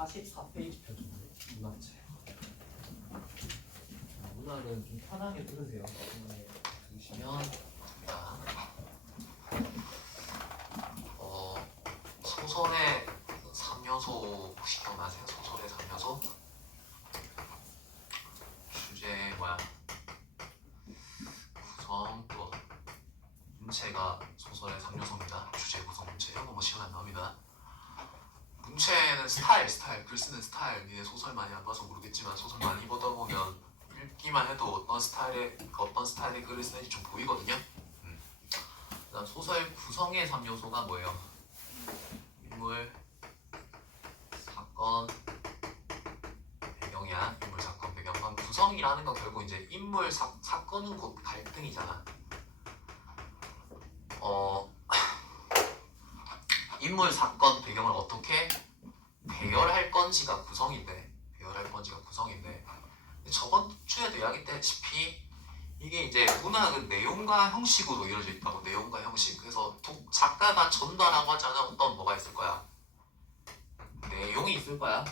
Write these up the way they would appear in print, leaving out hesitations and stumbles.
44페이지 펴줬네. 문학책. 문학은 좀 편하게 들으세요. 들으시면 소설의 3요소 혹시 기억나세요? 소설의 3요소? 주제 뭐야? 구성 또 문체가 소설의 3요소입니다. 주제, 구성, 문체 이런 거 뭐 시간 안 나옵니다. 문체는 스타일, 글 쓰는 스타일. 니네 소설 많이 안 봐서 모르겠지만 소설 많이 보다 보면 읽기만 해도 어떤 스타일의 글을 쓰는지 좀 보이거든요. 그다음 소설 구성의 3요소가 뭐예요? 인물, 사건, 배경이야. 인물, 사건, 배경. 그럼 구성이라는 건 결국 이제 인물, 사건은 곧 갈등이잖아. 인물, 사건, 배경을 어떻게 배열할 건지가 구성인데, 저번 주에도 이야기 때 했다시피 이게 이제 문학은 내용과 형식으로 이루어져 있다고. 내용과 형식. 그래서 작가가 전달하고 하자는 어떤 뭐가 있을 거야? 내용이 있을 거야.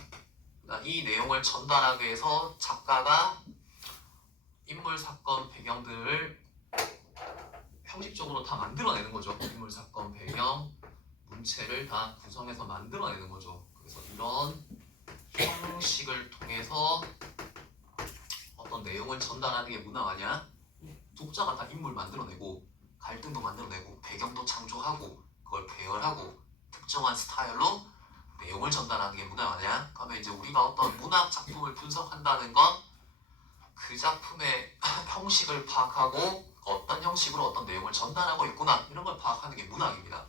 이 내용을 전달하기 위해서 작가가 인물, 사건, 배경들을 형식적으로 다 만들어내는 거죠. 인물, 사건, 배경, 문체를 다 구성해서 만들어내는 거죠. 그래서 이런 형식을 통해서 어떤 내용을 전달하는 게 문학 아니야? 독자가 다 인물 만들어내고 갈등도 만들어내고 배경도 창조하고 그걸 배열하고 특정한 스타일로 내용을 전달하는 게 문학 아니야? 그러면 이제 우리가 어떤 문학 작품을 분석한다는 건 그 작품의 형식을 파악하고 어떤 형식으로 어떤 내용을 전달하고 있구나 이런 걸 파악하는 게 문학입니다.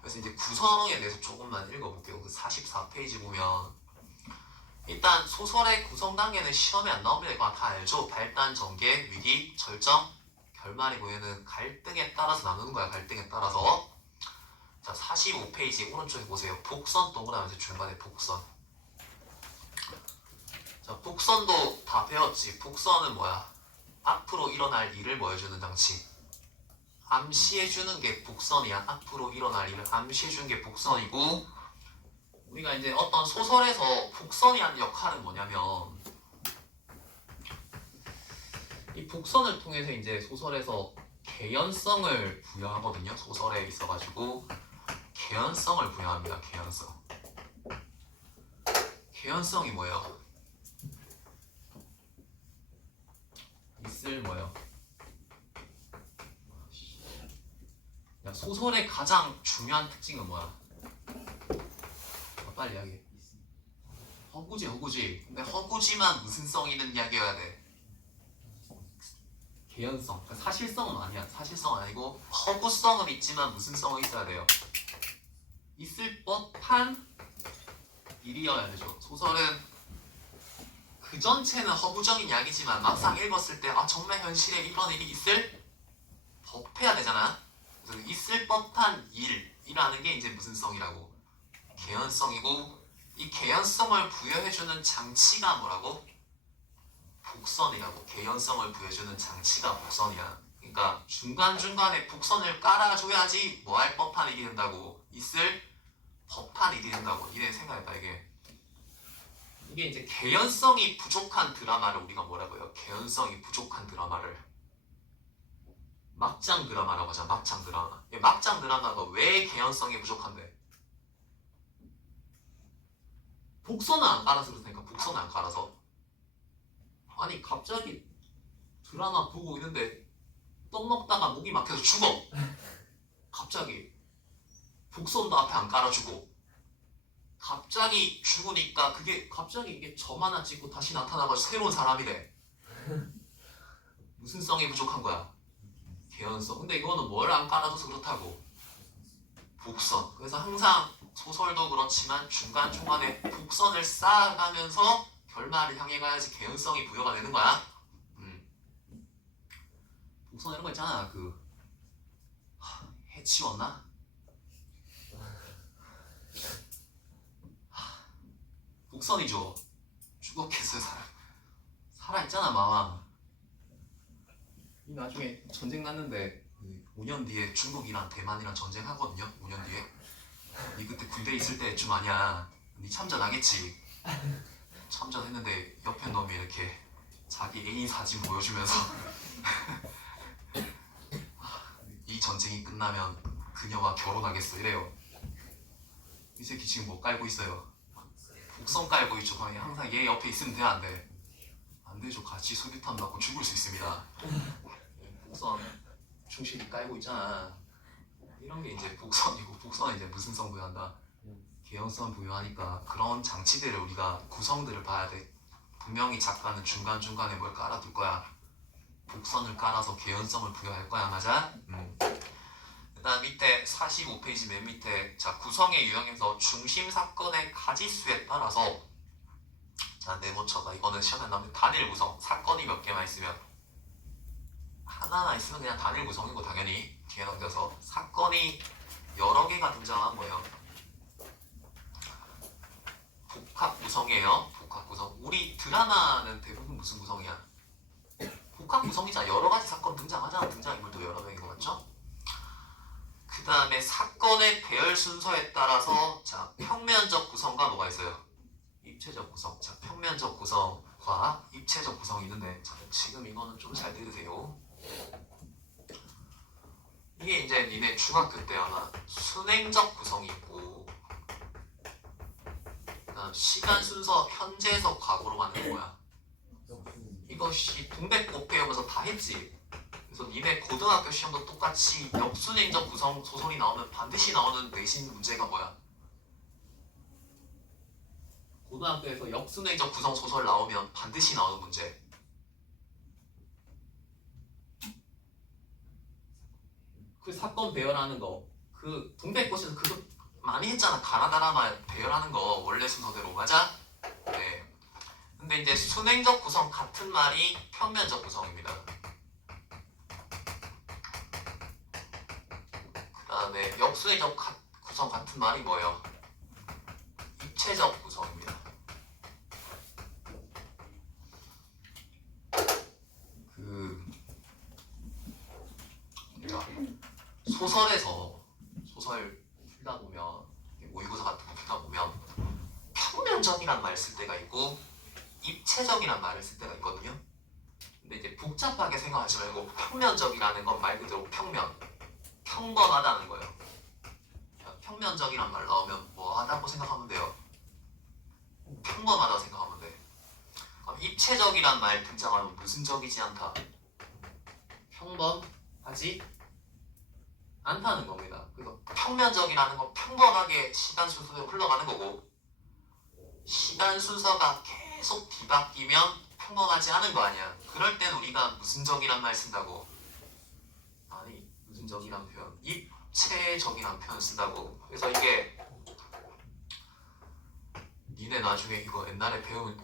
그래서 이제 구성에 대해서 조금만 읽어볼게요. 그 44페이지 보면 일단 소설의 구성 단계는 시험에 안 나옵니다. 이거 다 알죠? 발단, 전개, 위기, 절정, 결말이고 얘는 갈등에 따라서 나누는 거야. 갈등에 따라서. 자, 45페이지 오른쪽에 보세요. 복선 동그라미 중간에 복선. 자, 복선도 다 배웠지. 복선은 뭐야? 앞으로 일어날 일을 뭐 해주는 장치? 암시해주는 게 복선이야. 앞으로 일어날 일을 암시해주는 게 복선이고, 우리가 이제 어떤 소설에서 복선이 하는 역할은 뭐냐면 이 복선을 통해서 이제 소설에서 개연성을 부여하거든요. 소설에 있어가지고 개연성을 부여합니다. 개연성이 뭐예요? 있을 뭐예요? 야, 소설의 가장 중요한 특징은 뭐야? 빨리 이야기해. 허구지. 근데 허구지만 무슨 성 있는 이야기여야 돼? 개연성. 그러니까 사실성은 아니야. 사실성은 아니고 허구성은 있지만 무슨 성은 있어야 돼요? 있을 법한 일이어야 되죠. 소설은 그 전체는 허구적인 이야기지만 막상 읽었을 때 정말 현실에 이런 일이 있을 법해야 되잖아. 그래서 있을 법한 일이라는 게 이제 무슨 성이라고? 개연성이고, 이 개연성을 부여해주는 장치가 뭐라고? 복선이라고. 개연성을 부여해주는 장치가 복선이야. 그러니까 중간중간에 복선을 깔아줘야지 뭐 할 법한 일이 된다고. 있을 법한 일이 된다고. 이래 생각해봐. 이게 이제 개연성이 부족한 드라마를 우리가 뭐라고 해요? 개연성이 부족한 드라마를 막장 드라마라고 하잖아. 막장 드라마. 막장 드라마가 왜 개연성이 부족한데? 복선을 안 깔아서 그렇다니까. 복선을 안 깔아서. 아니 갑자기 드라마 보고 있는데 떡 먹다가 목이 막혀서 죽어. 갑자기 복선도 앞에 안 깔아주고 갑자기 죽으니까 그게 갑자기 이게 점 하나 찍고 다시 나타나가지고 새로운 사람이 돼. 무슨 성이 부족한 거야? 개연성. 근데 이거는 뭘 안 깔아줘서 그렇다고? 복선. 그래서 항상 소설도 그렇지만 중간중간에 복선을 쌓아가면서 결말을 향해 가야지 개연성이 부여가 되는 거야. 복선 이런 거 있잖아. 해치웠나? 복선이죠. 죽었겠어요. 살아있잖아 마마. 이 나중에 전쟁 났는데 5년 뒤에 중국이랑 대만이랑 전쟁하거든요. 5년 뒤에. 이 그때 군대 있을 때쯤 아니야. 니 참전하겠지. 참전했는데 옆에 놈이 이렇게 자기 애인 사진 보여주면서 이 전쟁이 끝나면 그녀와 결혼하겠어 이래요. 이 새끼 지금 뭐 깔고 있어요? 곡선 깔고 있죠. 방에 항상 얘 옆에 있으면 돼, 안 돼? 안 되죠. 같이 수류탄 맞고 죽을 수 있습니다. 곡선 충실히 깔고 있잖아. 이런 게 이제 곡선이고, 곡선은 이제 무슨 성 부여한다? 개연성 부여하니까 그런 장치들을 우리가 구성들을 봐야 돼. 분명히 작가는 중간중간에 뭘 깔아둘 거야. 곡선을 깔아서 개연성을 부여할 거야. 맞아? 그다음 밑에 45페이지 맨 밑에 자 구성의 유형에서 중심 사건의 가지수에 따라서 자 네모쳐가 이거는 시험에 나오는 단일 구성 사건이 몇 개만 있으면 하나나 있으면 그냥 단일 구성이고 당연히 뒤에 넘겨서 사건이 여러 개가 등장한 거예요. 복합 구성이에요. 복합 구성. 우리 드라마는 대부분 무슨 구성이야? 복합 구성이잖아. 여러 가지 사건 등장하잖아. 등장인물도 여러 명인 거 맞죠? 그 다음에 사건의 배열 순서에 따라서 자 평면적 구성과 뭐가 있어요? 입체적 구성. 자 평면적 구성과 입체적 구성이 있는데 자, 지금 이거는 좀 잘 들으세요. 이게 이제 니네 중학교 때 아마 순행적 구성이 있고 그다음 시간 순서 현재에서 과거로 가는 거야. 이것이 동백꽃 배우면서 다 했지. 그래서 니네 고등학교 시험도 똑같이 역순행적 구성 소설이 나오면 반드시 나오는 내신 문제가 뭐야? 고등학교에서 역순행적 구성 소설 나오면 반드시 나오는 문제. 그 사건 배열하는 거. 그 동백꽃에서 그거 많이 했잖아. 가나다라마 배열하는 거 원래 순서대로 맞아? 네. 근데 이제 순행적 구성 같은 말이 평면적 구성입니다. 그 다음에 역순행적 구성 같은 말이 뭐예요? 입체적 구성입니다. 우리가 소설에서 소설 풀다 보면 모의고사 같은 거 풀다 보면 평면적이란 말을 쓸 때가 있고 입체적이란 말을 쓸 때가 있거든요. 근데 이제 복잡하게 생각하지 말고 평면적이라는 건 말 그대로 평면, 평범하다는 거예요. 평면적이란 말 나오면 뭐 하다고 생각하면 돼요? 평범하다 생각하면 돼. 그럼 입체적이란 말 등장하면 무슨 적이지 않다? 평범하지 않다는 겁니다. 그래서 평면적이라는 건 평범하게 시간 순서대로 흘러가는 거고 시간 순서가 계속 뒤바뀌면 평범하지 않은 거 아니야. 그럴 땐 우리가 무슨 적이란 말 쓴다고? 아니 무슨 적이란 표현? 입체적이란 표현 쓴다고. 그래서 이게 니네 나중에 이거 옛날에 배운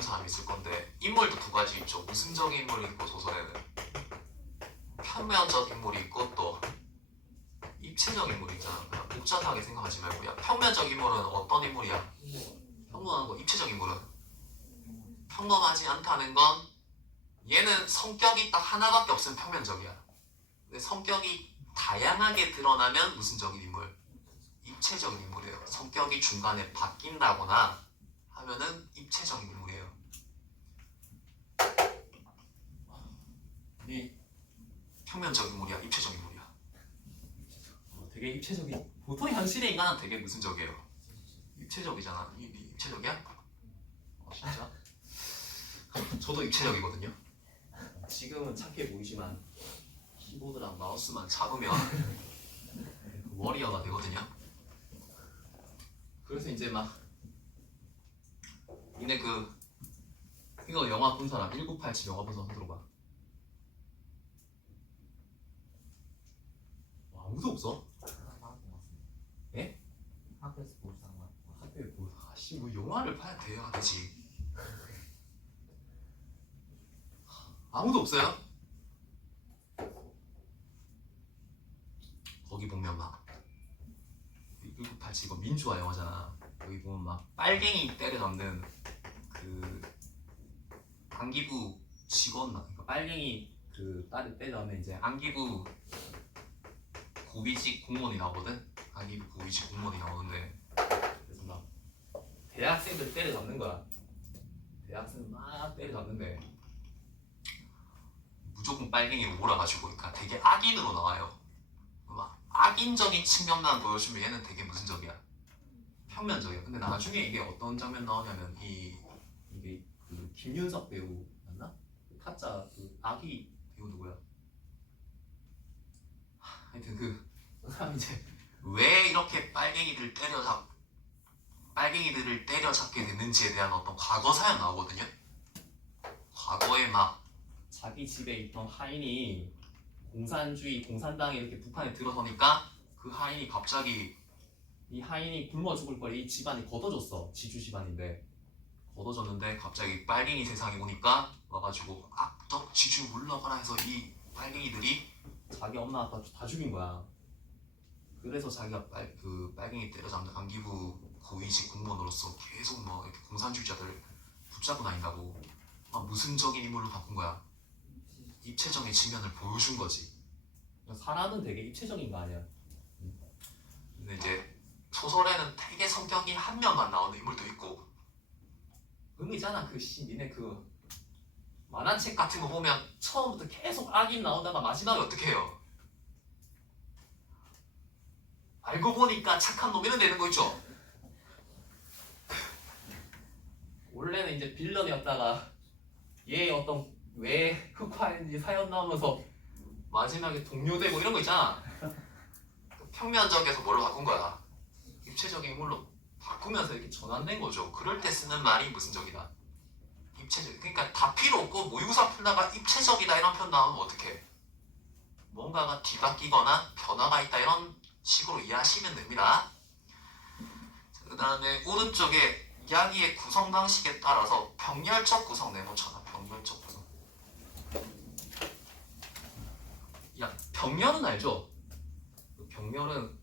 사람 있을 건데 인물도 두 가지 있죠. 무슨적 인물이 있고 소설에는 평면적 인물이 있고 또 입체적 인물이 있잖아. 그냥 복잡하게 생각하지 말고 야 평면적 인물은 어떤 인물이야? 평범한 거. 입체적 인물은 평범하지 않다는 건 얘는 성격이 딱 하나밖에 없으면 평면적이야. 근데 성격이 다양하게 드러나면 무슨 적인 인물? 입체적인 인물이에요. 성격이 중간에 바뀐다거나 하면은 입체적인 인물이에요. 이 평면적 인물이야, 입체적 인물이야. 되게 입체적인. 보통 현실의 인간은 되게 무슨 적이에요? 입체적이잖아. 이 입체적이야? 진짜? 저도 입체적이거든요. 지금은 착해 보이지만 키보드랑 마우스만 잡으면 워리어가 되거든요. 그래서 이제 막 니네 이거 영화 본 사람 1987 영화 본 사람 들어봐. 와, 아무도 없어? 예? 학교에서 볼 사람 학교에 뭐 영화를 봐야 돼야 되지. 아무도 없어요? 거기 보면 막 1987 이거 민주화 영화잖아. 여기 보면 막 빨갱이 때려잡는 안기부 직원 그러니까 빨갱이 딸을 때려잡는 이제 안기부 고위직 공무원이 나오거든. 안기부 고위직 공무원이 나오는데 그래서 막 대학생들 때려잡는 거야. 대학생 막 때려잡는데 무조건 빨갱이로 몰아가지고 그러니까 되게 악인으로 나와요. 막 악인적인 측면만 보여주면 얘는 되게 무슨 적이야? 평면적이야. 근데 나중에 이게 어떤 장면 나오냐면 이게 그 김윤석 배우 맞나? 그 타짜 그 아기 배우 누구야? 하여튼 그 사람 이제 왜 이렇게 빨갱이들을 때려잡게 됐는지에 대한 어떤 과거 사연 나오거든요. 과거에 막 자기 집에 있던 하인이 공산당에 이렇게 북한에 들어서니까 그 하인이 갑자기 이 하인이 굶어 죽을 걸 이 집안이 걷어줬어. 지주 집안인데 걷어줬는데 갑자기 빨갱이 세상에 오니까 와가지고 악덕 지주 물러가라 해서 이 빨갱이들이 자기 엄마 아빠 다 죽인 거야. 그래서 자기가 빨갱이 때려잡는 안기부 고위직 공무원으로서 계속 뭐 이렇게 공산주의자들 붙잡고 다닌다고 막 무슨적인 인물로 바꾼 거야. 입체적인 측면을 보여준 거지. 사람은 되게 입체적인 거 아니야. 근데 이제 소설에는 되게 성격이 한 면만 나오는 인물도 있고 의미잖아. 니네 그 만화책 같은 거 보면 처음부터 계속 악인 나오다가 마지막에 어떻게 해요? 알고 보니까 착한 놈이는 되는 거 있죠? 원래는 이제 빌런이었다가 얘 어떤 왜 흑화했는지 사연 나오면서 마지막에 동료되고 이런 거 있잖아. 평면적에서 뭘로 바꾼 거야? 입체적인 인물로 바꾸면서 이렇게 전환된 거죠. 그럴 때 쓰는 말이 무슨 적이다? 입체적. 그러니까 다 필요 없고 모의고사 풀다가 입체적이다 이런 표현 나오면 어떻게? 뭔가가 뒤바뀌거나 변화가 있다 이런 식으로 이해하시면 됩니다. 그 다음에 오른쪽에 이야기의 구성 방식에 따라서 병렬적 구성 네모쳐놔. 병렬적 구성. 야, 병렬은 알죠? 병렬은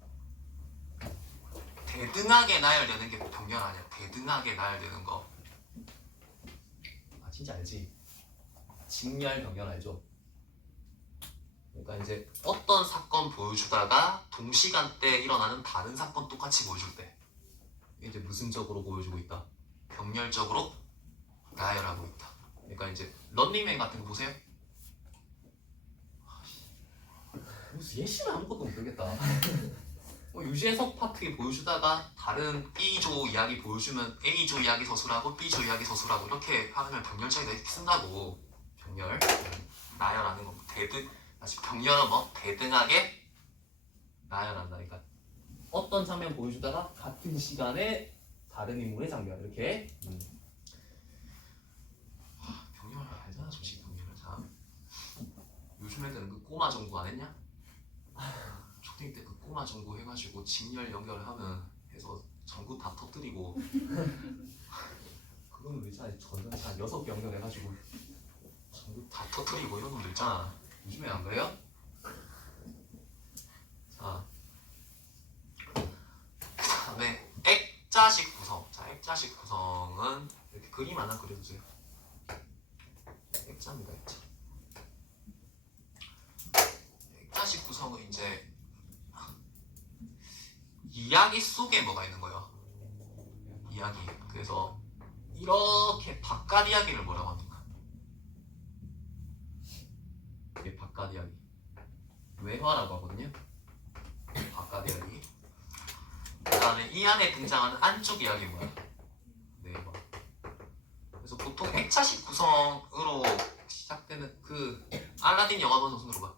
대등하게 나열되는 게 병렬 아니야. 대등하게 나열되는 거. 아 진짜 알지? 직렬 병렬 알죠? 그러니까 이제 어떤 사건 보여주다가 동시간대에 일어나는 다른 사건 똑같이 보여줄 때 이게 이제 무슨적으로 보여주고 있다. 병렬적으로 나열하고 있다. 그러니까 이제 런닝맨 같은 거 보세요. 무슨 예시는 아무것도 모르겠다. 유재석 파트 보여주다가 다른 B조 이야기 보여주면 A조 이야기 서술하고 B조 이야기 서술하고 이렇게 하면 병렬적이다 이렇게 쓴다고. 병렬 나열하는 거. 병렬은 뭐 대등하게 나열한다니까. 어떤 장면 보여주다가 같은 시간에 다른 인물의 장면 이렇게. 병렬 알잖아 솔직히 병렬을 참. 요즘 애들은 그 꼬마 정구 안 했냐? 초딩 때 그 꼬마 정구 해가지고 직렬 연결하면 해서 전구 다 터뜨리고 그런 놈들 있잖아. 전전치 한 6개 연결해가지고 전구 다 터뜨리고 이런 놈들 있잖아. 요즘에 안 그래요? 자, 그 다음에 액자식 구성. 자, 액자식 구성은 이렇게 그림 하나 그려주세요. 액자입니다, 액자. 액자식 구성은 이제 이야기 속에 뭐가 있는 거예요? 이야기. 그래서 이렇게 바깥 이야기를 뭐라고 합니까? 이게 바깥 이야기. 외화라고 하거든요. 바깥 이야기. 그 다음에 이 안에 등장하는 안쪽 이야기 뭐야? 내화. 그래서 보통 액자식 구성으로 시작되는 그 알라딘 영화 보는 손으로 봐.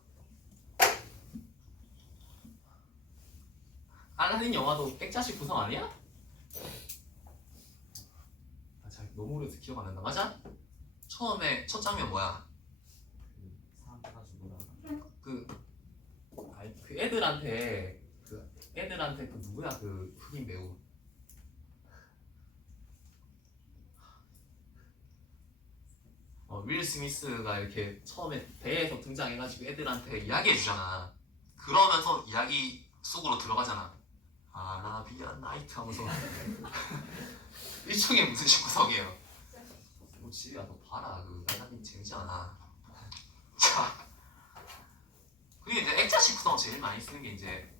알라딘 영화도 액자식 구성 아니야? 아, 잘 너무 오래돼서 기억 안 난다. 맞아? 처음에 첫 장면 뭐야? 사람가 죽으라. 그 애들한테 그 누구야 그 흑인 배우 윌 스미스가 이렇게 처음에 배에서 등장해가지고 애들한테 이야기해 주잖아. 그러면서 이야기 속으로 들어가잖아. 아라비안 나이트 하면서 일종의 무슨 식구성이에요. 뭐 집에 가서 봐라. 그 알라딘 재밌잖아. 자, 그리고 이제 액자식 구성 제일 많이 쓰는 게 이제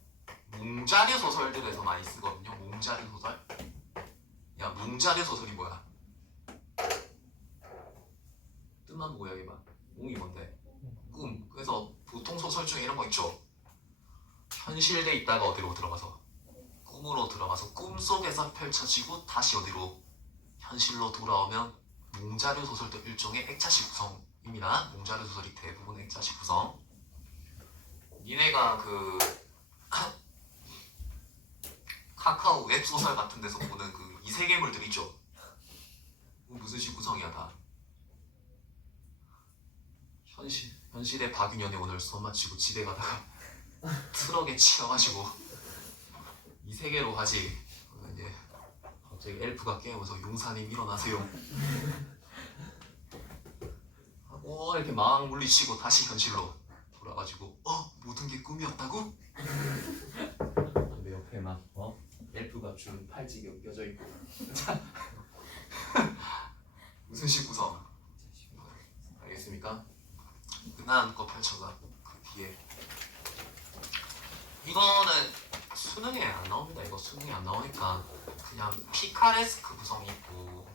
몽자류 소설들에서 많이 쓰거든요. 몽자류 소설. 야, 뭉자류 소설이 뭐야? 뜻만 보고 이야기해봐. 뭉이 뭔데? 꿈. 그래서 보통 소설 중에 이런 거 있죠. 현실에 있다가 어디로 들어가서 꿈으로 들어가서 꿈 속에서 펼쳐지고 다시 어디로 현실로 돌아오면 뭉자류 소설도 일종의 액자식 구성입니다. 뭉자류 소설이 대부분 액자식 구성. 니네가 그 카카오 웹소설 같은 데서 보는 그 이세계물들 있죠? 무슨 식 구성이야 다. 현실의 박윤현이 오늘 수업 마치고 집에 가다가 트럭에 치여가지고 이 세계로 가지. 이제 갑자기 엘프가 깨어서 용사님 일어나세요 하고 이렇게 막 물리치고 다시 현실로 돌아가지고 모든 게 꿈이었다고? 내 옆에 막 엘프가 준 팔찌가 껴져 있고. 무슨 식 구성? 알겠습니까? 그다음 거 펼쳐가 그 뒤에 이거는 수능에 안 나옵니다. 이거 수능에 안 나오니까 그냥 피카레스크 구성이 있고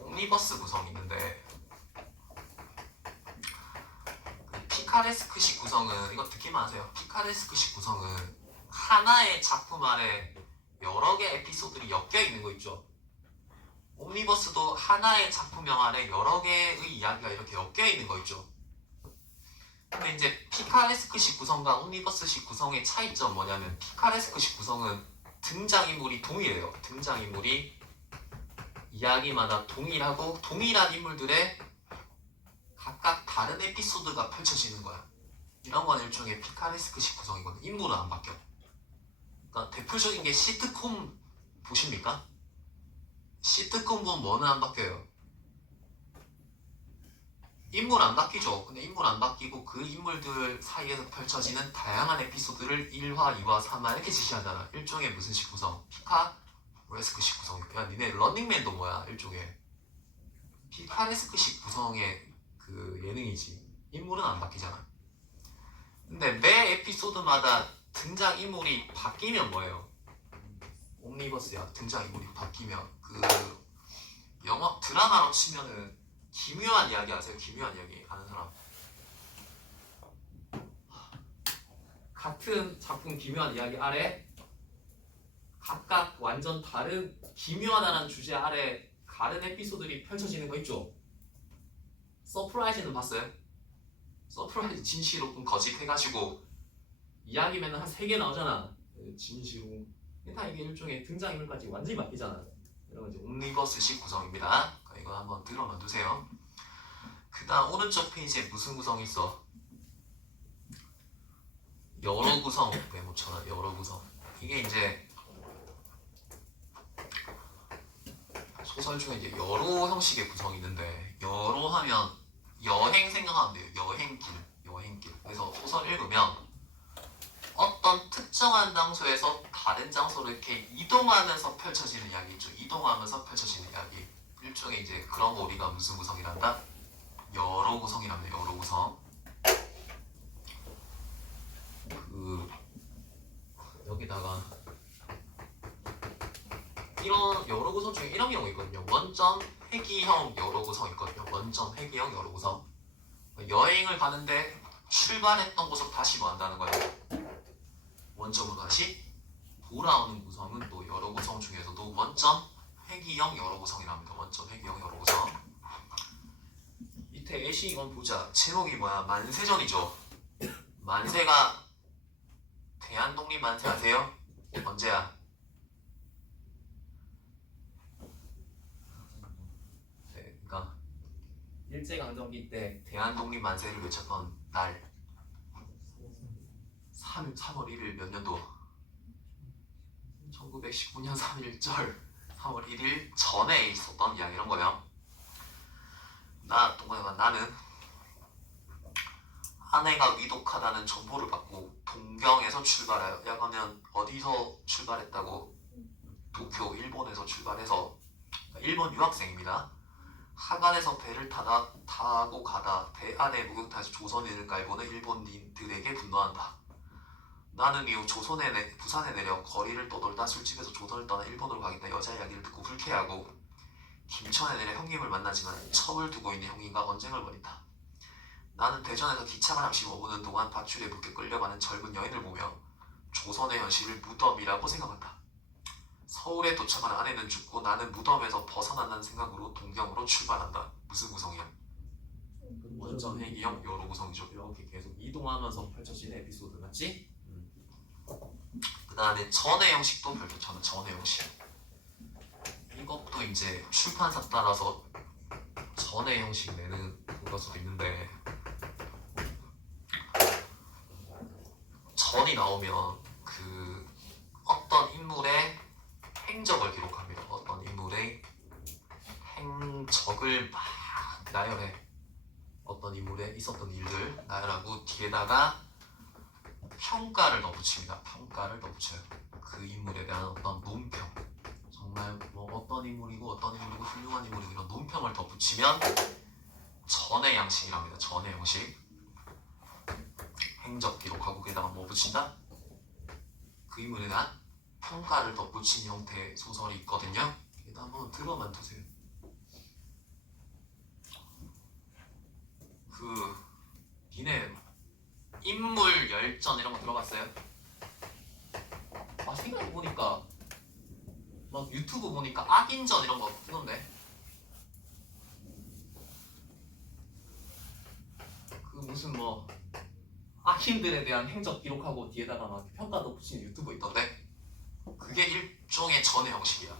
옴니버스 구성이 있는데 그 피카레스크식 구성은 이거 듣기만 하세요. 피카레스크식 구성은 하나의 작품 아래 여러 개 에피소드들이 엮여 있는 거 있죠. 옴니버스도 하나의 작품명 안에 여러 개의 이야기가 이렇게 엮여 있는 거 있죠. 근데 이제 피카레스크식 구성과 옴니버스식 구성의 차이점 뭐냐면 피카레스크식 구성은 등장인물이 동일해요. 등장인물이 이야기마다 동일하고 동일한 인물들의 각각 다른 에피소드가 펼쳐지는 거야. 이런 건 일종의 피카레스크식 구성이거든. 인물은 안 바뀌어. 그러니까 대표적인 게 시트콤 보십니까? 시트콤 보면 뭐는 안 바뀌어요? 인물 안 바뀌죠. 근데 인물 안 바뀌고 그 인물들 사이에서 펼쳐지는 다양한 에피소드를 1화, 2화, 3화 이렇게 지시하잖아. 일종의 무슨 식 구성? 피카레스크식 구성이고. 야, 니네 런닝맨도 뭐야? 일종의 피카레스크식 구성의 그 예능이지. 인물은 안 바뀌잖아. 근데 매 에피소드마다 등장인물이 바뀌면 뭐예요? 옴니버스야. 등장인물이 바뀌면 그 영화 드라마로 치면은 기묘한 이야기 아세요? 기묘한 이야기 아는 사람? 같은 작품 기묘한 이야기 아래 각각 완전 다른 기묘하다는 주제 아래 다른 에피소드들이 펼쳐지는 거 있죠? 서프라이즈는 봤어요? 서프라이즈 진실오군 거짓 해가지고 이야기면 한 3개 나오잖아. 진시로 다 이게 일종의 등장인물까지 완전히 바뀌잖아. 이런 거지. 옴니버스식 구성입니다. 이거 한번 들어만 두세요. 그 다음 오른쪽 페이지에 무슨 구성이 있어? 여러 구성 메모처럼 여러 구성. 이게 이제 소설 중에 이제 여러 형식의 구성이 있는데 여러 하면 여행 생각하면 돼요. 여행길. 그래서 소설 읽으면 어떤 특정한 장소에서 다른 장소로 이렇게 이동하면서 펼쳐지는 이야기 있죠. 이동하면서 펼쳐지는 이야기. 일종의 이제 그런 거 우리가 무슨 구성이란다? 여러 구성이랍니다. 여러 구성. 그 여기다가 이런 여러 구성 중에 이런 경우 있거든요. 원점 회귀형 여러 구성 있거든요. 원점 회귀형 여러 구성. 여행을 가는데 출발했던 곳으로 다시 뭐 한다는 거예요. 원점으로 다시 돌아오는 구성은 또 여러 구성 중에서도 원점 회귀형 여러 구성이랍니다. 원점 회귀형 여러 구성. 밑에 애시 이건 보자. 제목이 뭐야? 만세전이죠. 만세가 대한독립 만세 아세요? 언제야? 네, 그러니까 일제강점기 때 대한독립 만세를 외쳤던 날 3월 1일 몇 년도? 1919년 3일절 3월 1일 전에 있었던 이야기 이런 거예요. 나는 아내가 위독하다는 정보를 받고 동경에서 출발해요. 야 그러면 어디서 출발했다고? 도쿄 일본에서 출발해서 일본 유학생입니다. 하간에서 배를 타고 가다 배 안에 목욕탕에서 조선인을 깔보는 일본인들에게 분노한다. 나는 이후 부산에 내려 거리를 떠돌다 술집에서 조선을 떠나 일본으로 가겠다 여자 이야기를 듣고 불쾌하고 김천에 내려 형님을 만나지만 첩을 두고 있는 형님과 언쟁을 벌인다. 나는 대전에서 기차가 잠시 머무는 동안 밧줄에 묶여 끌려가는 젊은 여인을 보며 조선의 현실을 무덤이라고 생각한다. 서울에 도착한 아내는 죽고 나는 무덤에서 벗어난다는 생각으로 동경으로 출발한다. 무슨 구성이야? 원전 회귀형 여러 구성이죠. 이렇게 계속 이동하면서 펼쳐지는 에피소드 맞지? 그 다음에 전의 형식도 펼쳐져. 전의 형식. 이것도 이제 출판사 따라서 전의 형식 내는 그럴 수도 있는데 전이 나오면 그 어떤 인물의 행적을 기록합니다. 어떤 인물의 행적을 막 나열해. 어떤 인물에 있었던 일들 나열하고 뒤에다가 평가를 덧붙입니다. 평가를 덧붙여요. 그 인물에 대한 어떤 논평. 정말 뭐 어떤 인물이고 훌륭한 인물이고 이런 논평을 덧붙이면 전의 양식이랍니다. 전의 형식. 행적 기록하고 거기다가 뭐 붙인다? 그 인물에 대한 평가를 덧붙인 형태의 소설이 있거든요. 일단 한번 들어만 두세요. 니네 인물 열전 이런 거 들어봤어요? 아 생각해보니까 막 유튜브 보니까 악인전 이런 거 뜨던데 그 무슨 뭐 악인들에 대한 행적 기록하고 뒤에다가 막 평가도 붙이는 유튜브 있던데 그게 일종의 전의 형식이야.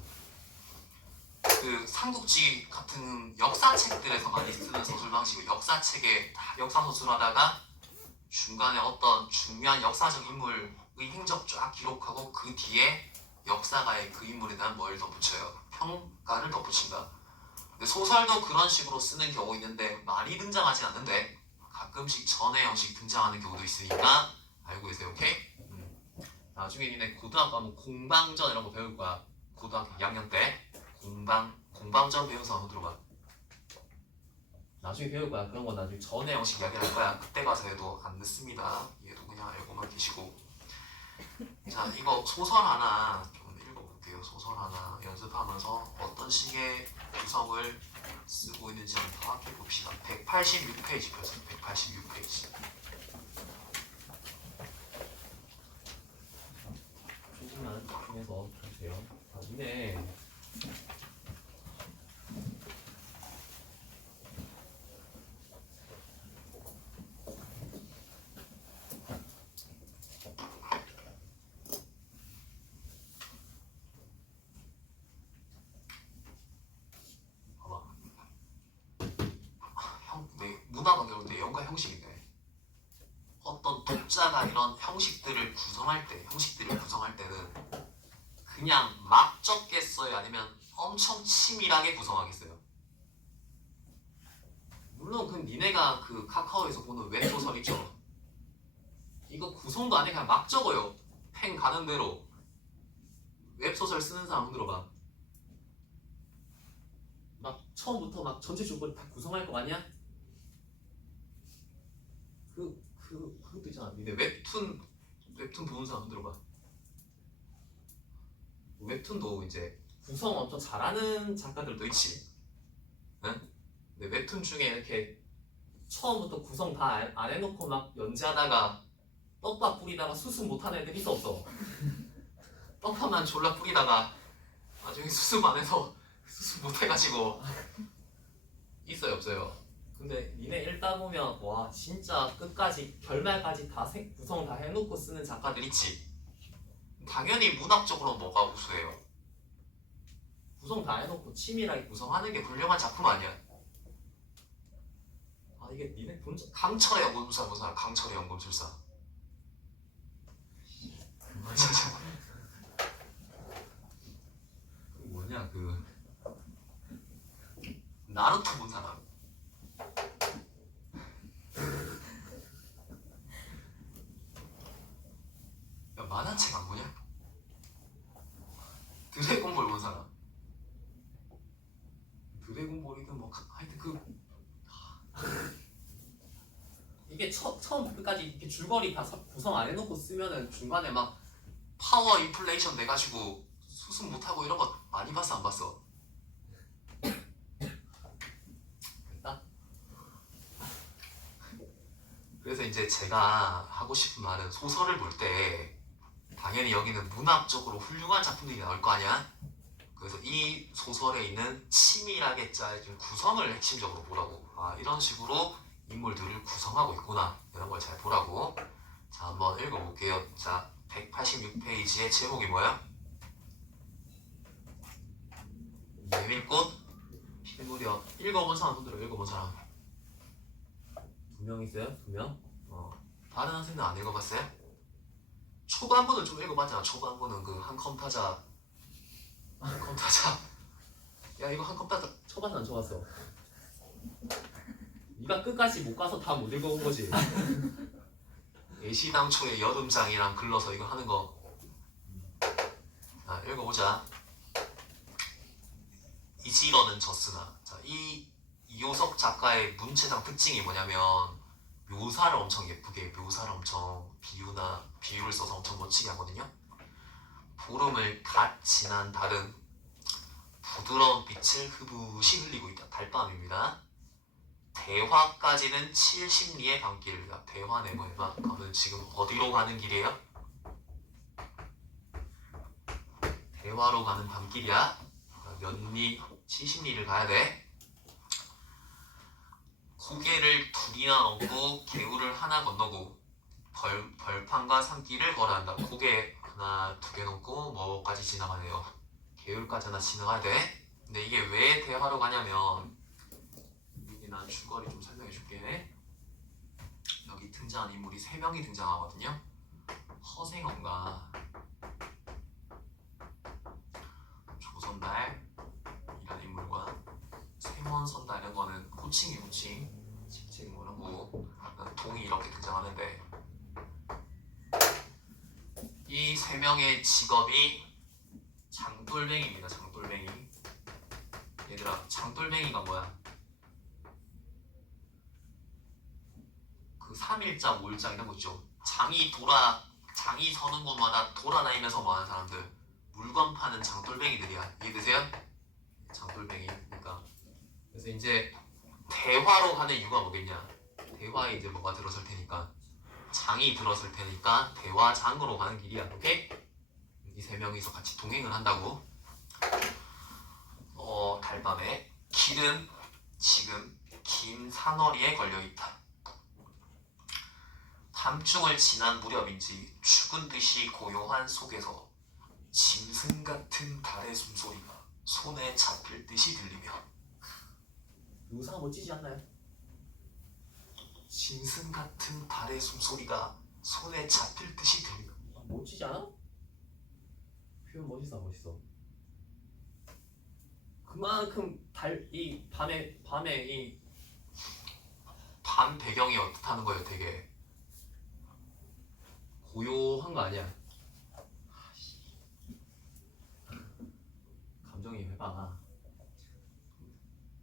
그 삼국지 같은 역사책들에서 많이 쓰는 소설 방식이고 역사책에 다 역사 소설하다가 중간에 어떤 중요한 역사적 인물의 행적 쫙 기록하고 그 뒤에 역사가의 그 인물에 대한 뭘 덧붙여요. 평가를 덧붙인다. 근데 소설도 그런 식으로 쓰는 경우 있는데 많이 등장하진 않는데 가끔씩 전의 형식 등장하는 경우도 있으니까 알고 계세요. 오케이? 나중에 니네 고등학교 가면 공방전 이런 거 배울 거야. 고등학교 2학년 때 공방전 배워서 한번 들어봐. 나중에 배울 거야. 그런 건 나중에 전의 형식 이야기를 할 거야. 그때 가서 해도 안 늦습니다. 얘도 그냥 알고만 계시고. 자, 이거 소설 하나 좀 읽어볼게요. 소설 하나 연습하면서 어떤 식의 구성을 쓰고 있는지 한번 파악해 봅시다. 186페이지 펴세요. 186페이지. 조금만 집중해서 보세요. 자, 니네 문학은 결국 내용과 형식인데 어떤 독자가 이런 형식들을 구성할 때는 그냥 막 적겠어요? 아니면 엄청 치밀하게 구성하겠어요? 물론 그 니네가 그 카카오에서 보는 웹소설 있죠? 이거 구성도 안 해 그냥 막 적어요. 펜 가는 대로. 웹소설 쓰는 사람 들어봐. 막 처음부터 막 전체 조건을 다 구성할 거 아니야? 그것도 있잖아. 니네 웹툰 보는 사람 들어봐. 웹툰도 이제 구성 엄청 잘하는 작가들도 있지. 응? 근데 웹툰 중에 이렇게 처음부터 구성 다 안 해놓고 막 연재하다가 떡밥 뿌리다가 수습 못하는 애들 있어 없어? 떡밥만 졸라 뿌리다가 나중에 수습 안 해서 수습 못해가지고 있어요 없어요? 근데 니네 읽다 보면 와 진짜 끝까지 결말까지 다 구성 다 해놓고 쓰는 작가들 있지. 당연히 문학적으로 뭐가 우수해요? 구성 다 해놓고 치밀하게 구성하는 게 훌륭한 작품 아니야? 아 이게 니네 본적 강철의 연금술사 보잖아. 강철의 연금술사. 그 뭐냐 그 나루토 본 사람. 야 만화책 안 보냐? 드래곤볼 본 사람. 드래곤볼이든 뭐 하여튼 이게 처음부터 끝까지 이렇게 줄거리 다 구성 안 해놓고 쓰면은 중간에 막 파워 인플레이션 돼가지고 수습 못하고 이런 거 많이 봤어 안 봤어? 됐다? 그래서 이제 제가 하고 싶은 말은 소설을 볼 때 당연히 여기는 문학적으로 훌륭한 작품들이 나올 거 아니야? 그래서 이 소설에 있는 치밀하게 짜여진 구성을 핵심적으로 보라고. 아, 이런 식으로 인물들을 구성하고 있구나. 이런 걸 잘 보라고. 자, 한번 읽어볼게요. 자, 186페이지의 제목이 뭐야? 메밀꽃 피무려. 읽어본 사람 손들어. 읽어본 사람. 2명 있어요? 2명? 다른 학생들 안 읽어봤어요? 초반부는 좀 읽어봤잖아. 초반부는 그 한컴 타자. 한컴 타자. 야, 이거 한컴 타자 쳐봤어 안 쳐봤어? 네가 끝까지 못 가서 다 못 읽어본 거지. 애시당초의 여름장이랑 글러서 이거 하는 거. 자, 읽어보자. 이지러는 졌으나. 자, 이 이효석 작가의 문체상 특징이 뭐냐면 묘사를 엄청 예쁘게, 묘사를 엄청 비유를 써서 엄청 멋지게 하거든요. 보름을 갓 지난 달은 부드러운 빛을 흐붓이 흘리고 있다. 달밤입니다. 대화까지는 70리의 밤길. 대화 네모해봐. 그러면 지금 어디로 가는 길이에요? 대화로 가는 밤길이야. 몇 리? 70리를 가야 돼. 고개를 둘이나 넘고 개울을 하나 건너고 벌판과 산길을 걸어야 한다. 고개 하나, 2개 넘고 뭐까지 지나가네요. 개울까지 하나 지나가야 돼. 근데 이게 왜 대화로 가냐면 난 줄거리 좀 설명해 줄게. 여기 등장하는 인물이 3명이 등장하거든요. 허생원과 조선달이라는 인물과 세원선달 이런 거는 호칭이 호칭. 직책 뭐 이런 거 동이 이렇게 등장하는데 이 3명의 직업이 장돌뱅이입니다. 장돌뱅이. 얘들아, 장돌뱅이가 뭐야? 그 3일자, 5일자 이런 거 있죠. 장이 서는 곳마다 돌아다니면서 뭐하는 사람들. 물건 파는 장돌뱅이들이야. 이해되세요? 장돌뱅이. 그러니까 그래서 이제 대화로 가는 이유가 뭐겠냐? 대화에 이제 뭐가 들어설 테니까 장이 들어설 테니까 대화장으로 가는 길이야. 오케이? 이 3명이서 같이 동행을 한다고. 달밤에 길은 지금 긴 산허리에 걸려있다. 밤중을 지난 무렵인지 죽은 듯이 고요한 속에서 짐승 같은 달의 숨소리가 손에 잡힐 듯이 들리며. 묘사가 멋지지 않나요? 짐승 같은 달의 숨소리가 손에 잡힐 듯이 들리며. 멋지지 않아? 표현 멋있어. 그만큼 이 밤에 이 밤 배경이 어떻다는 거예요. 되게 고요한 거 아니야? 감정이 해봐.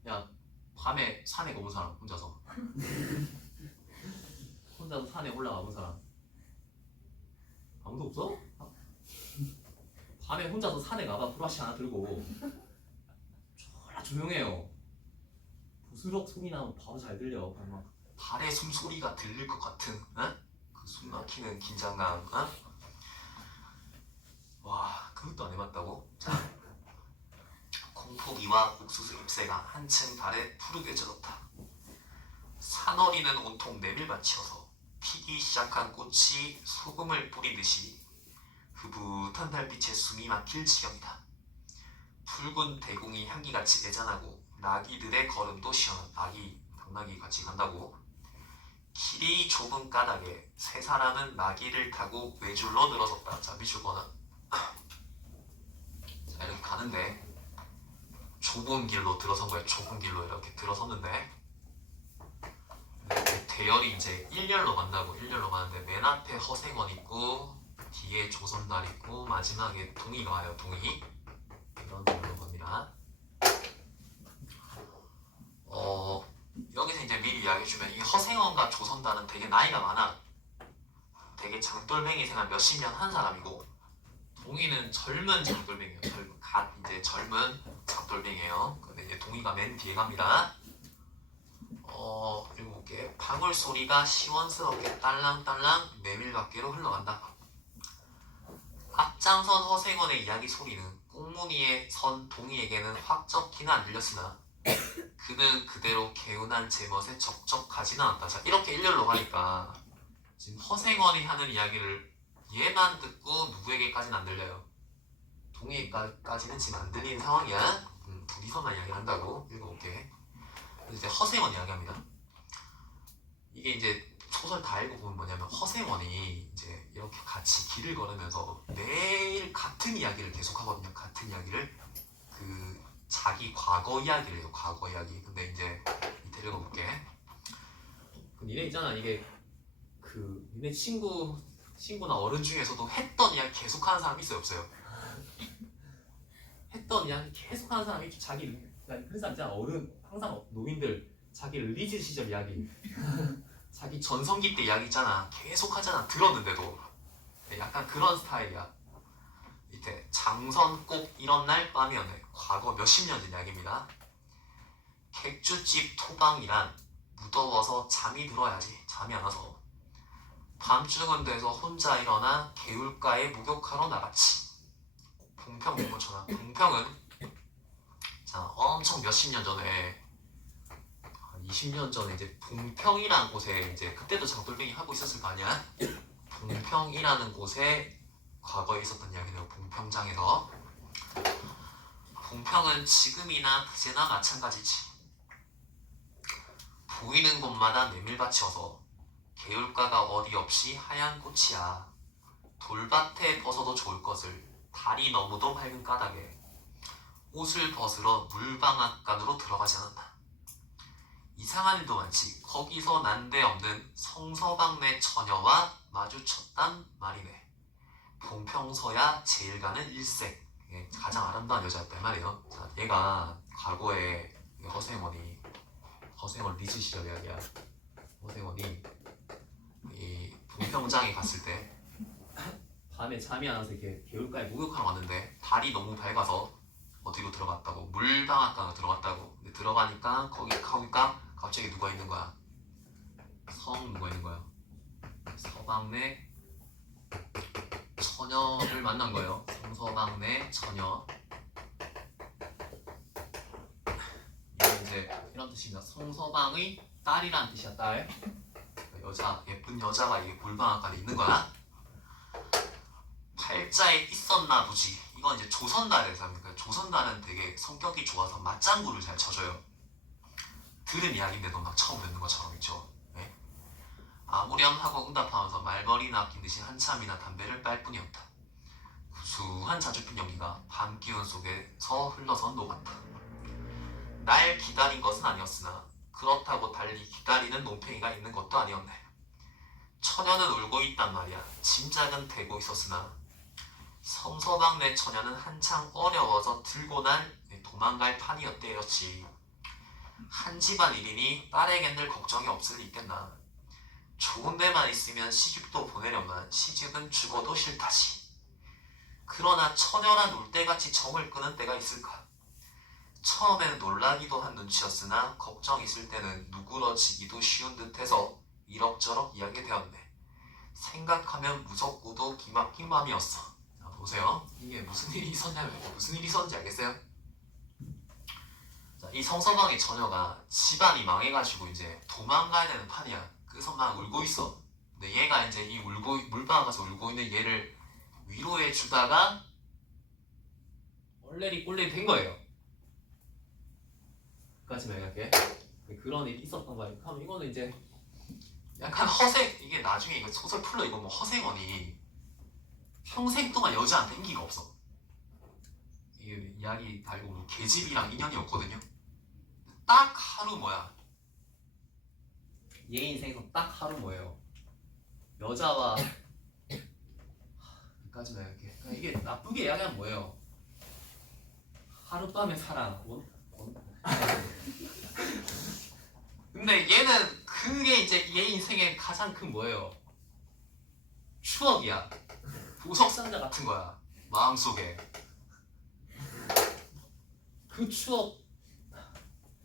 야, 밤에 산에 가본 사람 혼자서 산에 올라가 본 사람 아무도 없어? 밤에 혼자서 산에 가봐. 브러쉬 하나 들고 졸라 조용해요. 부스럭 소리 나면 바로 잘 들려. 막 달의 숨소리가 들릴 것 같은 그 숨 막히는 긴장감. 와, 그것도 안 해봤다고? 자, 콩포기와 옥수수 잎새가 한층 달에 푸르게 젖었다. 산허리는 온통 메밀밭이어서 피기 시작한 꽃이 소금을 뿌리듯이 흐붓한 달빛에 숨이 막힐 지경이다. 붉은 대궁이 향기같이 애잔하고 나귀들의 걸음도 시원한. 당나귀 같이 간다고. 길이 좁은 까닭에 3사람은 나귀를 타고 외줄로 늘어섰다. 자, 미줄거나. 자, 이렇게 가는데 좁은 길로 들어선 거야. 좁은 길로 이렇게 들어섰는데 대열이 이제 1열로 간다고. 1열로 가는데 맨 앞에 허생원 있고 뒤에 조선달 있고 마지막에 동이가 와요. 동이. 이런 걸로 겁니다. 여기서 이제 미리 이야기해주면 이 허생원과 조선다는 되게 나이가 많아. 되게 장돌뱅이 생활 몇십 년 한 사람이고 동희는 젊은 장돌뱅이에요. 이제 젊은 장돌뱅이에요. 근데 이제 동희가 맨 뒤에 갑니다. 읽어볼게. 방울 소리가 시원스럽게 딸랑딸랑 메밀밖으로 흘러간다. 앞장선 허생원의 이야기 소리는 꽁무니에 선 동희에게는 확 적히는 안 들렸으나 그는 그대로 개운한 제멋에 적적하지는 않았다. 자, 이렇게 일렬로 가니까 지금 허생원이 하는 이야기를 얘만 듣고 누구에게까지는 안 들려요. 동희에게까지는 지금 안 들리는 상황이야. 둘이서만 이야기를 한다고. 읽어볼게. 이제 허생원 이야기합니다. 이게 이제 소설 다 읽어보면 뭐냐면 허생원이 이제 이렇게 같이 길을 걸으면서 매일 같은 이야기를 계속하거든요. 같은 이야기를 자기 과거 이야기를 해요. 과거 이야기. 근데 이제 밑에 읽어볼게. 니네 있잖아. 이게 니네 친구나 어른 중에서도 했던 이야기 계속하는 사람 있어요? 없어요? 했던 이야기 계속하는 사람이 그런 사람 있잖아. 어른 항상 노인들 자기 리즈 시절 이야기 자기 전성기 때 이야기 있잖아. 계속 하잖아. 들었는데도. 약간 그런 스타일이야. 밑에 장선 꼭 이런 날 밤이었네. 과거 몇십 년 전 이야기입니다. 객주집 토방이란 무더워서 잠이 들어야지. 잠이 안 와서 밤중은 돼서 혼자 일어나 개울가에 목욕하러 나갔지. 봉평 공모천하. 봉평은 자 엄청 몇십 년 전에 20년 전에 이제 봉평이라는 곳에 이제 그때도 장돌뱅이 하고 있었을 거 아니야? 봉평이라는 곳에 과거에 있었던 이야기네요. 봉평장에서. 봉평은 지금이나 그제나 마찬가지지. 보이는 곳마다 메밀밭이어서 개울가가 어디 없이 하얀 꽃이야. 돌밭에 벗어도 좋을 것을 달이 너무도 밝은 까닭에 옷을 벗으러 물방앗간으로 들어가지 않았다. 이상한 일도 많지. 거기서 난데없는 성서방네 처녀와 마주쳤단 말이네. 봉평서야 제일 가는 일색. 가장 아름다운 여자였단 말이에요. 자, 얘가 과거에 허생원 리즈 시절 이야기야. 허생원이 이 봉평장에 갔을 때 밤에 잠이 안 와서 이렇게 개울가에 목욕하러 왔는데 달이 너무 밝아서 어디로 들어갔다고? 물방앗간으로 들어갔다고. 근데 들어가니까 거기 가니까 갑자기 누가 있는 거야? 누가 있는 거야? 서방네 처녀를 만난 거예요. 성서방네 처녀. 이게 이제 이런 뜻입니다. 성서방의 딸이란 뜻이야. 딸. 여자, 예쁜 여자가 이게 물방앗간에 있는 거야. 팔자에 있었나 보지. 이건 이제 조선달에서 합니다. 조선달은 되게 성격이 좋아서 맞장구를 잘 쳐줘요. 들은 이야기인데도 막 처음 듣는 것처럼 있죠. 네? 아무렴 하고 응답하면서 말벌이나 아낀 듯이 한참이나 담배를 빨 뿐이었다. 구수한 자주핀 연기가 밤 기운 속에서 흘러서 녹았다. 날 기다린 것은 아니었으나 그렇다고 달리 기다리는 논팽이가 있는 것도 아니었네. 처녀는 울고 있단 말이야. 짐작은 되고 있었으나 성서방네 처녀는 한창 어려워서 들고 도망갈 판이었대였지. 한 집안 일이니 딸에겐 늘 걱정이 없을 리 있겠나. 좋은 데만 있으면 시집도 보내려만 시집은 죽어도 싫다지. 그러나 처녀란 울대같이 정을 끄는 때가 있을까. 처음엔 놀라기도 한 눈치였으나 걱정 있을 때는 누그러지기도 쉬운 듯해서 이럭저럭 이야기되었네. 생각하면 무섭고도 기막힌 맘이었어. 자, 보세요. 이게 무슨 일이 있었냐면 무슨 일이 있었는지 알겠어요? 자, 이 성서방의 처녀가 집안이 망해가지고 이제 도망가야 되는 판이야. 그래서 막 울고 있어. 근데 얘가 이제 이 물방아 가서 울고 있는 얘를 위로해 주다가 얼레리 꼴레리 된 거예요. 까지만 얘기할게. 그런 일이 있었던 거야. 그럼 이거는 이제 약간 이게 나중에 이거 소설 풀러 이거 뭐 허생원이 평생 동안 여자한테 인기가 없어. 이게 이야기 다 알고 보면 계집이랑 인연이었거든요. 딱 하루 뭐야? 얘 인생에서 딱 하루 뭐예요? 여자와 여기까지만 할게. 이게 나쁘게 이야기하면 뭐예요? 하룻밤의 사랑. 근데 근데 얘는 그게 이제 얘 인생의 가장 큰 뭐예요? 추억이야. 보석 상자 같은 거야. 마음속에. 그 추억.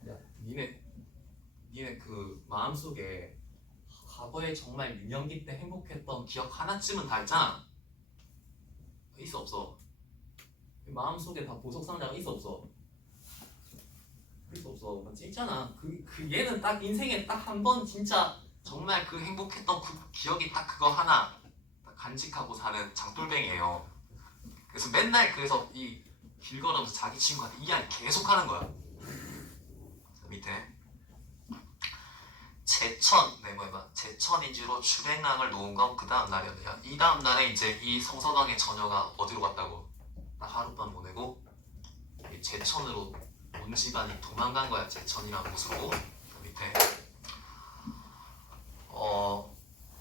야, 니네 그 마음속에 과거에 정말 유년기 때 행복했던 기억 하나쯤은 다 있잖아. 있어 없어? 마음속에 다 보석 상자가 있어 없어? 있어 없어? 맞지? 있잖아. 그 얘는 딱 인생에 딱 한 번 진짜 정말 그 행복했던 그 기억이 딱 그거 하나 딱 간직하고 사는 장돌뱅이에요. 그래서 맨날 그래서 이 길 걸으면서 자기 친구한테 이 이야기 계속 하는 거야. 밑에 제천인지로 출행랑을 놓은 건 그 다음 날이었네요. 이 다음 날에 이제 이 성서강의 처녀가 어디로 갔다고? 딱 하룻밤 보내고 제천으로 온 집안이 도망간 거야. 제천이라는 곳으로. 밑에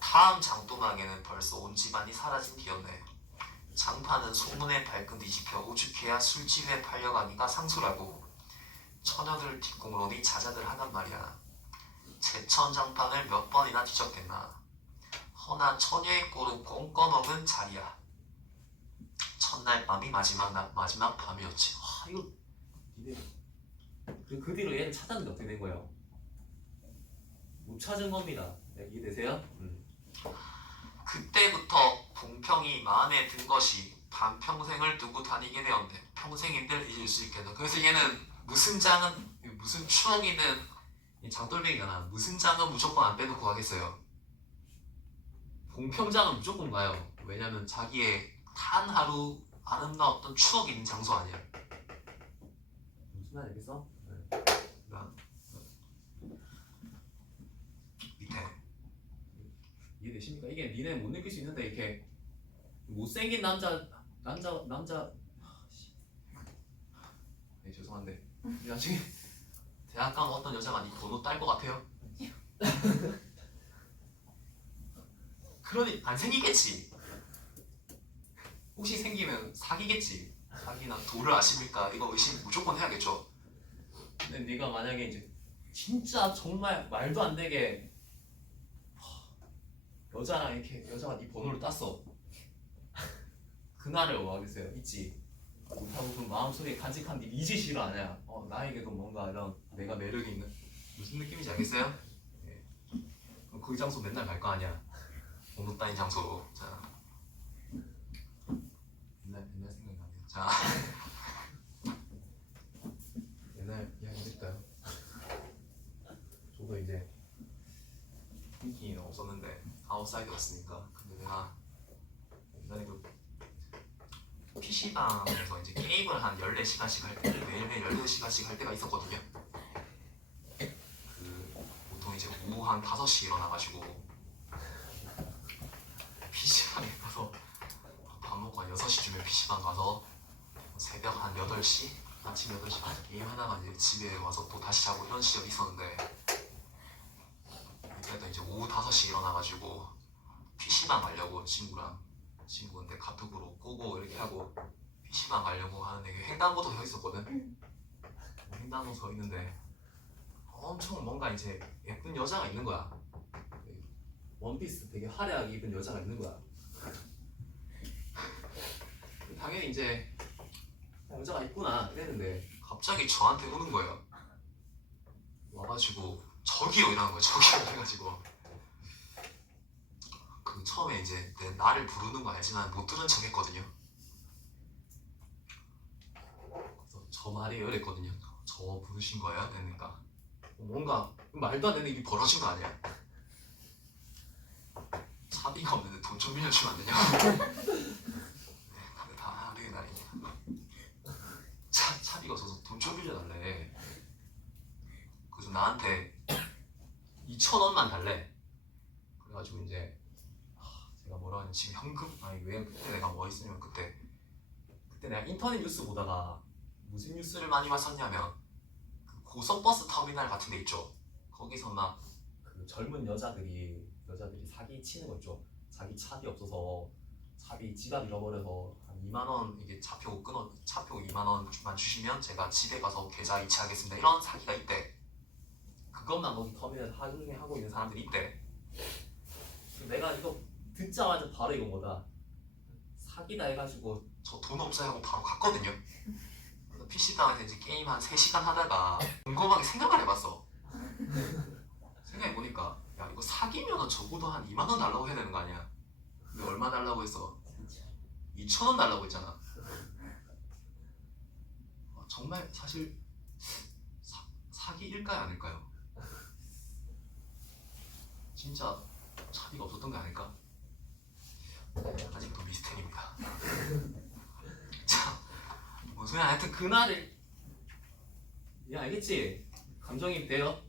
다음 장도막에는 벌써 온 집안이 사라진 뒤였네. 장파는 소문에 발끈 뒤집혀 오죽해야 술집에 팔려가니까 상수라고. 처녀들 뒷공론이 자자들 하단 말이야. 제천장판을 몇 번이나 뒤적댔나. 허나 처녀의 꼴은 꽁꺼먹은 자리야. 첫날 밤이 마지막 밤이었지. 아 이거 그 뒤로 얘를 찾았는데 어떻게 된 거예요? 못 찾은 겁니다. 네, 이해되세요? 그때부터 봉평이 마음에 든 것이 반평생을 두고 다니게 되었네. 평생인들 잊을 수 있겠네. 그래서 얘는 무슨 추억이든 장돌뱅이잖아. 무슨 장은 무조건 안 빼놓고 가겠어요. 봉평장은 무조건 가요. 왜냐면 자기의 단 하루 아름다웠던 추억이 있는 장소 아니야. 무슨 말 알겠어? 밑에 이해되십니까? 이게 니네 못 느낄 수 있는데 이렇게 못생긴 남자 네, 죄송한데 나중에 대학 가면 어떤 여자가 네 번호 딸 것 같아요? 그러니 안 생기겠지. 혹시 생기면 사기겠지. 사기나 도를 아십니까? 이거 의심 무조건 해야겠죠. 근데 네가 만약에 이제 진짜 정말 말도 안 되게 여자랑 이렇게 여자가 네 번호를 땄어. 그날을 뭐 하겠어요? 있지. 못하고 그 마음속에 간직한 네 잊으시를 아냐. 나에게도 뭔가 이런 내가 매력이 있는 무슨 느낌인지 알겠어요? 예. 그럼 그 장소 맨날 갈 거 아니야. 번호 따인 장소로. 자, 옛날 생각이 나네요. 자, 옛날 이야기 해줄까요? 저도 이제 인기는 없었는데 아웃사이더였으니까. 근데 내가 옛날에 그 PC방에서 이제 게임을 한 14시간씩 할 때, 매일매일 14시간씩 할 때가 있었거든요. 보통 이제 오후 한 5시 일어나가지고 PC방에 가서 밥 먹고 한 6시쯤에 PC방 가서 새벽 한 8시? 아침 8시 가서 게임 하다가 이제 집에 와서 또 다시 자고 이런 시절이 있었는데, 그래도 이제 오후 5시 일어나가지고 PC방 가려고 친구한테 카톡으로 꼬고 이렇게 하고 PC방 가려고 하는데 횡단보도 서 있었거든. 횡단보도 서 있는데 엄청 뭔가 이제 예쁜 여자가 있는 거야. 원피스 되게 화려하게 입은 여자가 있는 거야. 당연히 이제 여자가 있구나 이랬는데 갑자기 저한테 오는 거예요. 와가지고 저기요 이러는 거예요. 저기요 해가지고 그 처음에 이제 나를 부르는 거 알지만 못 들은 척 했거든요. 그래서 저 말이에요 이랬거든요. 저 부르신 거예요? 그러니까 뭔가 말도 안 되는 일이 벌어진 거 아니야? 차비가 없는데 돈 좀 빌려주면 안 되냐고. 근데 다 하루의 날이냐. 차비가 없어서 돈 좀 빌려달래. 그래서 나한테 2,000원만 달래. 그래가지고 이제 제가 뭐라 하냐, 지금 현금? 아니 왜 그때 내가 뭐 있으냐면 그때 내가 인터넷 뉴스 보다가 무슨 뉴스를 많이 봤었냐면 그 고속버스 터미널 같은 데 있죠. 거기서 막 그 젊은 여자들이 사기 치는 거 있죠. 자기 차비 없어서 차비 지갑 잃어버려서 한 2만 원 이게 차표 2만 원만 주시면 제가 집에 가서 계좌 이체하겠습니다. 이런 사기가 있대. 그 그것만 거기 터미널 하고 있는 사람들이 있대. 내가 이거 듣자마자 바로 이건 거다. 사기다 해가지고 저 돈 없어요 하고 바로 갔거든요. 그래서 PC방에서 이제 게임 한 3시간 하다가 곰곰하게 생각을 해봤어. 생각해보니까 야 이거 사기면은 적어도 한 2만 원 달라고 해야 되는 거 아니야? 근데 얼마 달라고 했어? 2,000원 달라고 했잖아. 정말 사실 사기일까요 아닐까요? 진짜 차비가 없었던 게 아닐까? 아직도 미스테리입니다. 자, 뭔 소리야? 하여튼 그날을 야 알겠지? 감정이 돼요?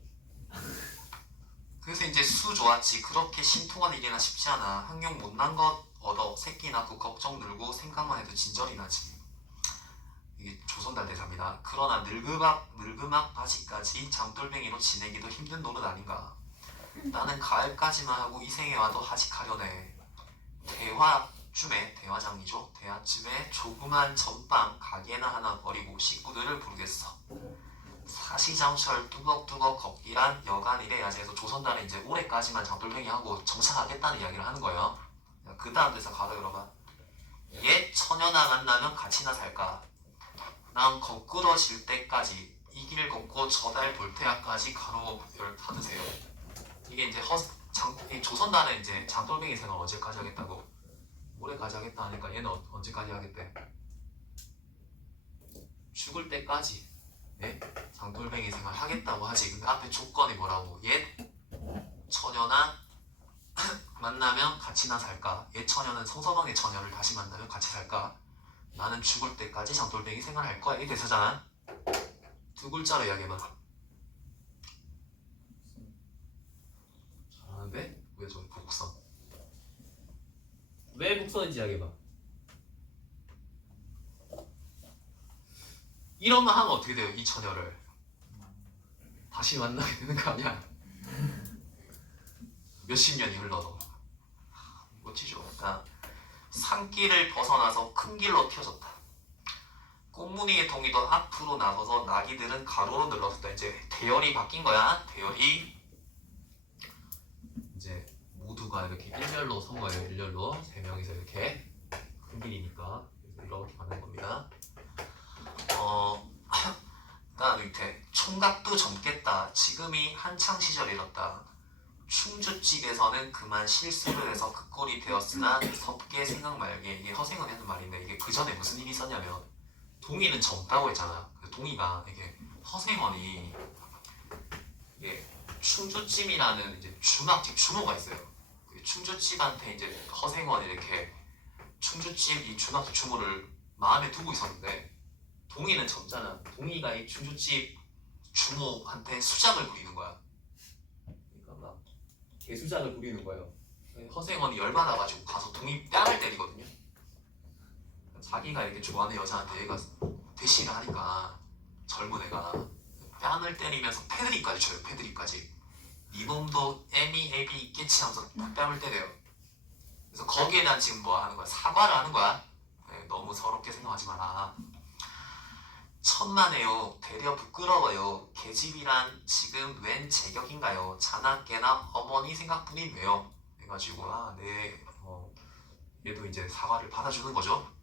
그래서 이제 수 좋았지. 그렇게 신통한 일이나 쉽지 않아. 학용 못난 것 얻어 새끼 낳고 걱정 늘고 생각만 해도 진절이 나지. 이게 조선달 대사입니다. 그러나 늙음악 바지까지 장돌뱅이로 지내기도 힘든 노릇 아닌가. 나는 가을까지만 하고 이 생에 와도 하직하려네. 대화장이죠. 대화쯤에 조그만 전방 가게나 하나 버리고 식구들을 부르겠어. 사시장철 뚜벅뚜벅 걷기란 여간 일의 야제에서 조선달에 이제 올해까지만 장돌뱅이 하고 정착하겠다는 이야기를 하는 거예요. 그 다음 대사 가로 열어봐. 옛 처녀나 만나면 같이나 살까. 난 거꾸러질 때까지 이 길 걷고 저 달 볼 때까지 가로 열 닫으세요. 이게 이제 조선달에 이제 장돌뱅이 생활 언제까지 하겠다고? 올해까지 하겠다 하니까 얘는 언제까지 하겠대? 죽을 때까지. 네? 장돌뱅이 생활 하겠다고 하지. 근데 앞에 조건이 뭐라고? 옛 처녀나 만나면 같이나 살까? 옛 처녀는 성서방의 처녀를 다시 만나면 같이 살까? 나는 죽을 때까지 장돌뱅이 생활할 거야. 이 대사잖아. 두 글자로 이야기해봐. 잘하는데? 왜 저기 복선? 왜 북선인지 이야기해봐. 이런 말 하면 어떻게 돼요? 이 처녀를 다시 만나게 되는 거 아니야? 몇십 년이 흘러도 멋지죠. 그러니까 산길을 벗어나서 큰 길로 튀어졌다. 꽃무늬의 동이도 앞으로 나서서 나귀들은 가로로 늘어섰다. 이제 대열이 바뀐 거야. 대열이 이제 모두가 이렇게 일렬로 선 거예요. 일렬로 세 명이서 이렇게 큰 길이니까 그래서 이렇게 가는 겁니다. 그다음 밑에 총각도 젊겠다. 지금이 한창 시절이었다. 충주집에서는 그만 실수를 해서 그 꼴이 되었으나 섭게 생각 말게. 이게 허생은 했는 말인데 이게 그 전에 무슨 일이 있었냐면 동이는 젊다고 했잖아. 동이가 이게 허생원이 이게 충주집이라는 이제 주막집 주모가 있어요. 그 충주집한테 이제 허생원이 이렇게 충주집 이 주막집 주모를 마음에 두고 있었는데 동이는 젊잖아. 동이가 이 충주집 주모한테 수작을 부리는 거야. 그러니까 막 개수작을 부리는 거예요. 허생원이 열받아가지고 가서 동이 뺨을 때리거든요. 자기가 이렇게 좋아하는 여자한테 얘가 대시를 하니까 젊은 애가 뺨을 때리면서 패드립까지 쳐요. 패드립까지. 이놈도 애미 애비 있겠지 하면서 뺨을 때려요. 그래서 거기에 대한 지금 뭐 하는 거야? 사과를 하는 거야. 네, 너무 서럽게 생각하지 마라. 천만에요. 되려 부끄러워요. 계집이란 지금 웬 제격인가요? 자나깨나 어머니 생각뿐인 왜요? 해가지고 얘도 이제 사과를 받아주는 거죠.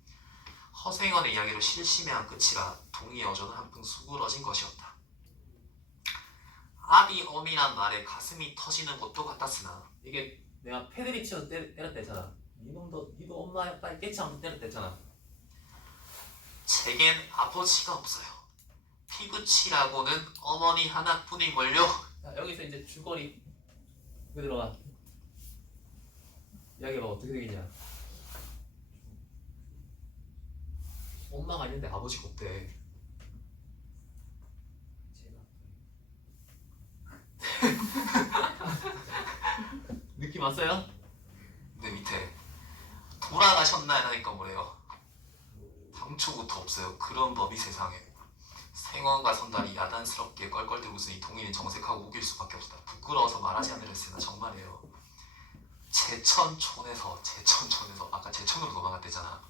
허생원의 이야기로 실심의 끝이라 동의 여전은 한푼 수그러진 것이었다. 아비 어미란 말에 가슴이 터지는 것도 같았으나 이게 내가 패드립 치어서 때렸다 했잖아. 니도 엄마 아빠 깨치 하면서 때렸다 했잖아. 제겐 아버지가 없어요. 피부치라고는 어머니 하나뿐이걸요. 자, 여기서 이제 줄거리 이거 들어가. 이야기해봐. 어떻게 되겠냐. 엄마가 있는데 아버지가 없대. 느낌 왔어요? 근데 밑에 돌아가셨나요? 하니까 뭐래요? 당초부터 없어요. 그런 법이 세상에. 생원과 선달이 야단스럽게 껄껄대고 있으니 동인은 정색하고 우길 수밖에 없었다. 부끄러워서 말하지 않으려 했으나 정말이에요. 제천촌에서 아까 제천으로 넘어갔대잖아.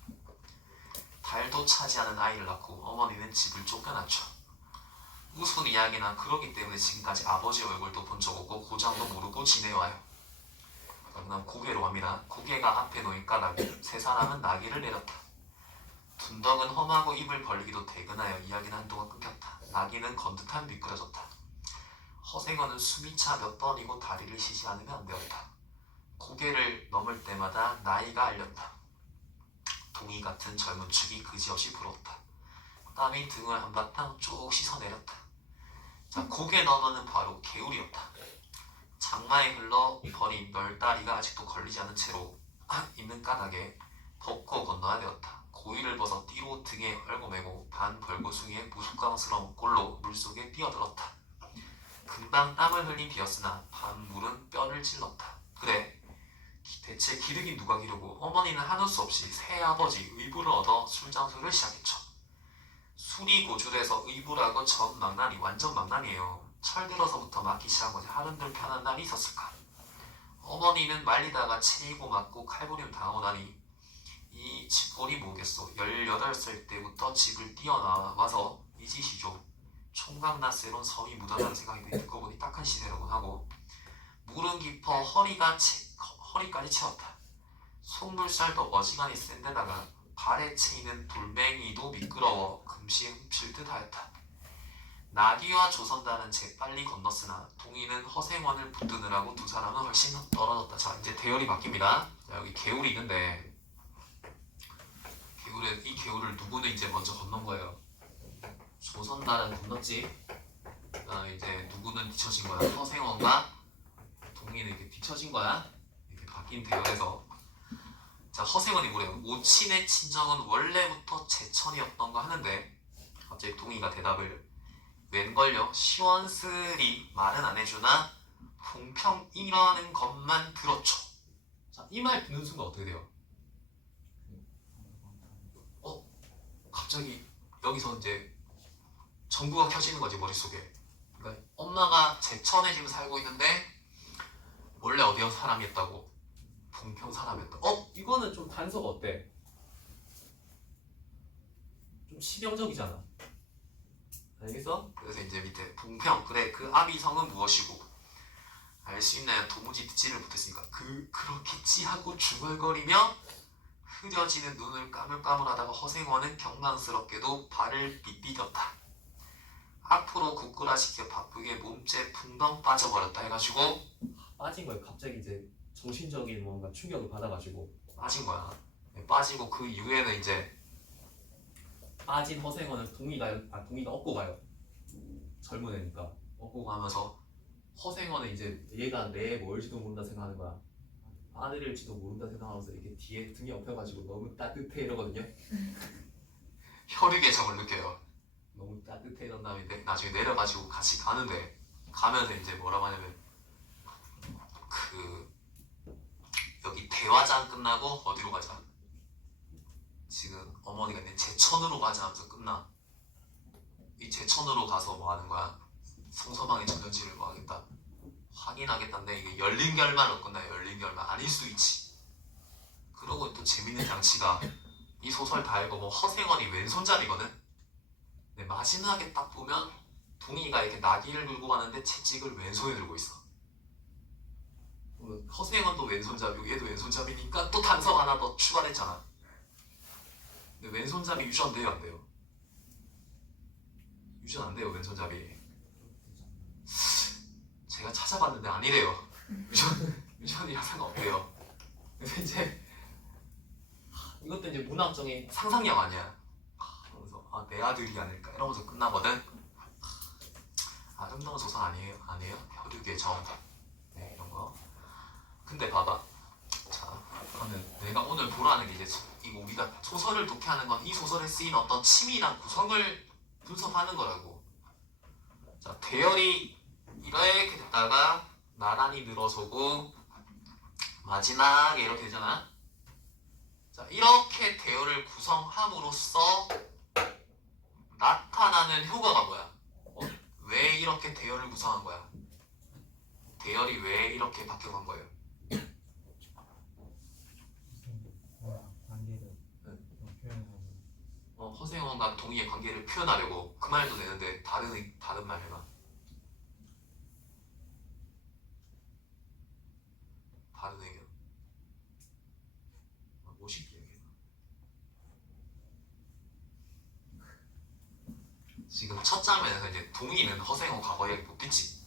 달도 차지 않은 아이를 낳고 어머니는 집을 쫓겨났죠. 무슨 이야기나 그러기 때문에 지금까지 아버지 얼굴도 본 적 없고 고장도 모르고 지내와요. 그다음 고개로 갑니다. 고개가 앞에 놓인 까닭에 세 사람은 나귀를 내렸다. 둔덕은 험하고 입을 벌리기도 대근하여 이야기는 한동안 끊겼다. 나귀는 건듯한 미끄러졌다. 허생어는 숨이 차 몇 번이고 다리를 쉬지 않으면 안 되었다. 고개를 넘을 때마다 나이가 알렸다. 동이 같은 젊은 축이 그지없이 부러웠다. 땀이 등을 한바탕 쭉 씻어내렸다. 자, 고개 너머는 바로 개울이었다. 장마에 흘러 버린 널다리가 아직도 걸리지 않은 채로 있는 까닭에 벗고 건너야 되었다. 고이를 벗어 띠로 등에 얽어매고 반 벌거숭이의 무수강스러운 꼴로 물속에 뛰어들었다. 금방 땀을 흘린 비였으나 반물은 뼈를 찔렀다. 그래, 대체 기르긴 누가 기르고 어머니는 하는 수 없이 새아버지 의부를 얻어 술장수를 시작했죠. 술이 고줄해서 의부라고 전 망나니 완전 망나니예요. 철 들어서부터 맞기 시작한 거지 하른들 편한 날이 있었을까. 어머니는 말리다가 체이고 맞고 칼부림 당하다니 이 집골이 뭐겠소. 18살 때부터 집을 뛰어나와서 이 짓이죠. 총각나세론 섬이 묻어나는 생각이 듣고 보니 딱한 시대라고 하고 물은 깊어 허리까지 채웠다. 속물살도 어지간히 센 데다가 발에 채이는 돌멩이도 미끄러워 금시에 훔칠 듯 하였다. 나귀와 조선단은 재빨리 건넜으나 동이는 허생원을 붙드느라고 두 사람은 훨씬 떨어졌다. 자, 이제 대열이 바뀝니다. 자, 여기 개울이 있는데 이 개울을 누구는 이제 먼저 건넌 거예요. 조선단은 건넜지. 그다음에 이제 누구는 뒤처진 거야. 허생원과 동이는 이렇게 뒤처진 거야. 이렇게 바뀐 대열에서 자, 허생원이 뭐래요? 모친의 친정은 원래부터 제천이었던가 하는데 갑자기 동이가 대답을 웬걸요? 시원스리 말은 안 해주나 봉평이라는 것만 들었죠. 자, 이 말 듣는 순간 어떻게 돼요? 갑자기 여기서 이제 전구가 켜지는 거지 머릿속에. 그러니까 엄마가 제천에 지금 살고 있는데 원래 어디 사람이었다고? 봉평 사람이었다. 이거는 좀 단서가 어때? 좀 치명적이잖아. 알겠어? 그래서 이제 밑에 봉평 그래 그 아비성은 무엇이고 알 수 있나요? 도무지 듣지를 못했으니까 그렇겠지 하고 중얼거리며 흐려지는 눈을 까물까물하다가 허생원은 경망스럽게도 발을 빗비겼다. 앞으로 굳구라시켜 바쁘게 몸째 풍덩 빠져버렸다 해가지고 빠진 거예요. 갑자기 이제 정신적인 뭔가 충격을 받아가지고 빠진 거야. 빠지고 그 이후에는 이제 빠진 허생원은 동이가 업고 가요. 젊은 애니까 업고 가면서 허생원은 이제 얘가 내 뭘지도 모른다 생각하는 거야. 아들일지도 모른다 생각하면서 이렇게 뒤에 등에 엎여가지고 너무 따뜻해 이러거든요. 혈육의 정을 느껴요. 너무 따뜻해 이런 그다음에 나중에 내려가지고 같이 가는데 가면서 이제 뭐라고 하냐면 여기 대화장 끝나고 어디로 가자. 지금 어머니가 이제 제천으로 가자 하면서 끝나. 이 제천으로 가서 뭐 하는 거야? 성서방의 전현실을 뭐 하겠다. 확인하겠다는데 이게 열린 결말로 끝나요. 열린 결말 아닐 수 있지. 그러고 또 재밌는 장치가 이 소설 다 읽어보면 허생원이 왼손잡이거든. 근데 마지막에 딱 보면 동이가 이렇게 나귀를 들고 가는데 채찍을 왼손에 들고 있어. 허생원도 왼손잡이고 얘도 왼손잡이니까 또 단서가 하나 더 추가됐잖아. 근데 왼손잡이 유전 돼요 안 돼요? 유전 안 돼요 왼손잡이. 제가 찾아봤는데 아니래요. 유전이랑 상관없대요. 근데 이제 이것도 이제 문학적인 상상력 아니야. 그래서 내 아들이 아닐까 이러면서 끝나거든. 아름다운 소설 아니에요? 혈육의 정. 네, 이런 거. 근데 봐봐. 자, 그러면 내가 오늘 보라는 게 이제 이거 우리가 소설을 독해하는 건 이 소설에 쓰인 어떤 치밀한 구성을 분석하는 거라고. 자, 대열이 이렇게 됐다가 나란히 늘어서고 마지막에 이렇게 되잖아. 자, 이렇게 대열을 구성함으로써 나타나는 효과가 뭐야? 왜 이렇게 대열을 구성한 거야? 대열이 왜 이렇게 바뀌어간 거예요? 관계를 표현하는 허생원과 허생원과 동의의 관계를 표현하려고 그 말도 되는데 다른 말 해봐. 다른 의견. 멋있게 얘기해봐. 지금 첫 장면에서 이제 동의는 허생원 과거 이야기 못했지.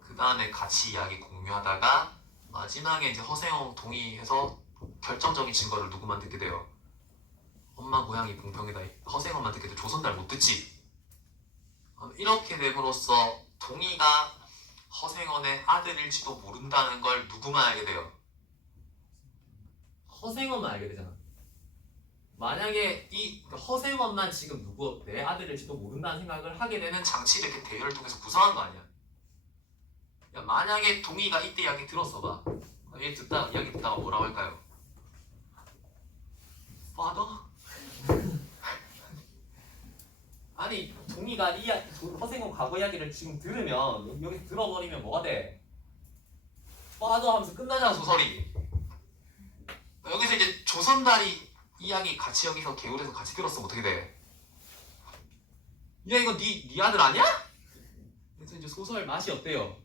그 다음에 같이 이야기 공유하다가 마지막에 이제 허생원 동의해서 결정적인 증거를 누구만 듣게 돼요? 엄마 고양이 봉평에다 허생원만 듣게 돼. 조선달 못 듣지. 이렇게 됨으로써 동의가 허생원의 아들일지도 모른다는 걸 누구만 알게 돼요? 허생원만 알게 되잖아. 만약에 이 허생원만 지금 누구 내 아들일지도 모른다는 생각을 하게 되는 장치를 이렇게 대열을 통해서 구성한 거 아니야? 야, 만약에 동의가 이때 이야기 들었어봐. 이야기 듣다가 뭐라고 할까요? Father? 아니 동의가 허생원 과거 이야기를 지금 들으면 여기 들어버리면 뭐가 돼? 빠져 하면서 끝나잖아 소설이. 여기서 이제 조선다리 이야기 같이 여기서 개울에서 같이 들었으면 어떻게 돼? 야 이거 네 아들 아니야? 그래서 이제 소설 맛이 어때요?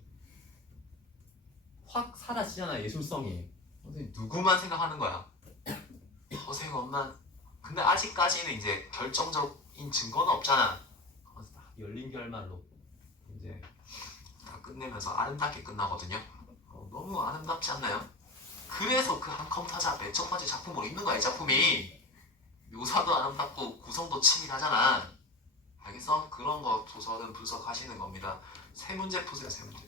확 사라지잖아 예술성이. 선생님 누구만 생각하는 거야? 허생원만. 근데 아직까지는 이제 결정적인 증거는 없잖아. 열린 결말로 이제 다 끝내면서 아름답게 끝나거든요. 너무 아름답지 않나요? 그래서 그 한 컴타자 맨 첫 번째 작품으로 있는 거야 이 작품이. 묘사도 아름답고 구성도 치밀하잖아. 알겠어? 그런 거 도서는 분석하시는 겁니다. 세 문제 푸세요 세 문제.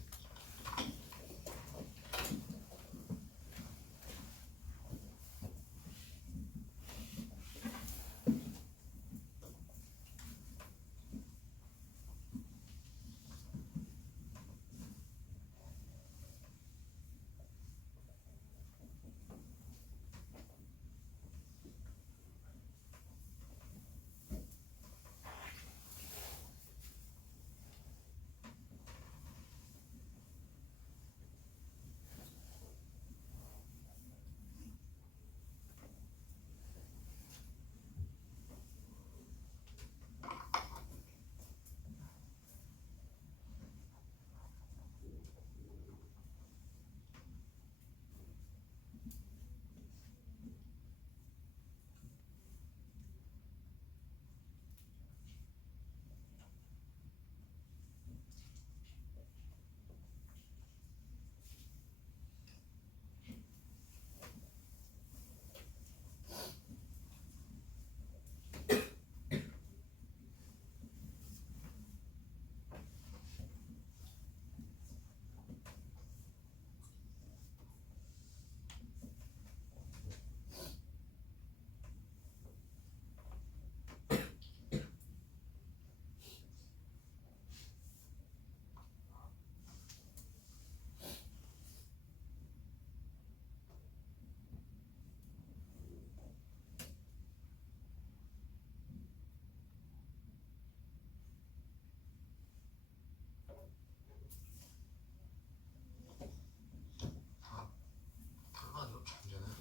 별로 안 어렵죠 문제는.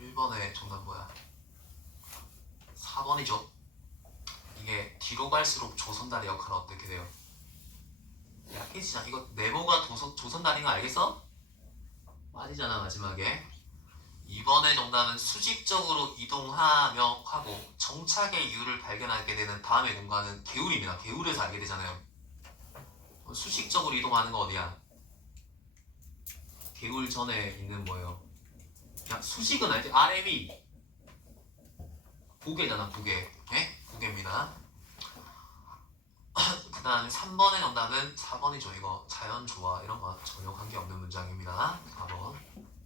1번의 정답 뭐야? 4번이죠. 이게 뒤로 갈수록 조선다리 역할은 어떻게 돼요? 약해지잖아. 이거 네모가 조선다리인 거 알겠어? 빠지잖아 마지막에. 2번의 정답은 수직적으로 이동하며 하고 정착의 이유를 발견하게 되는 다음의 공간은 개울입니다. 개울에서 알게 되잖아요. 수직적으로 이동하는 거 어디야? 개울 전에 있는 뭐예요? 야 수직은 알지? 아래 위 고개잖아 고개. 네? 고개입니다. 그 다음에 3번의 정답은 4번이죠. 이거 자연조화 이런 거 전혀 관계없는 문장입니다. 4번.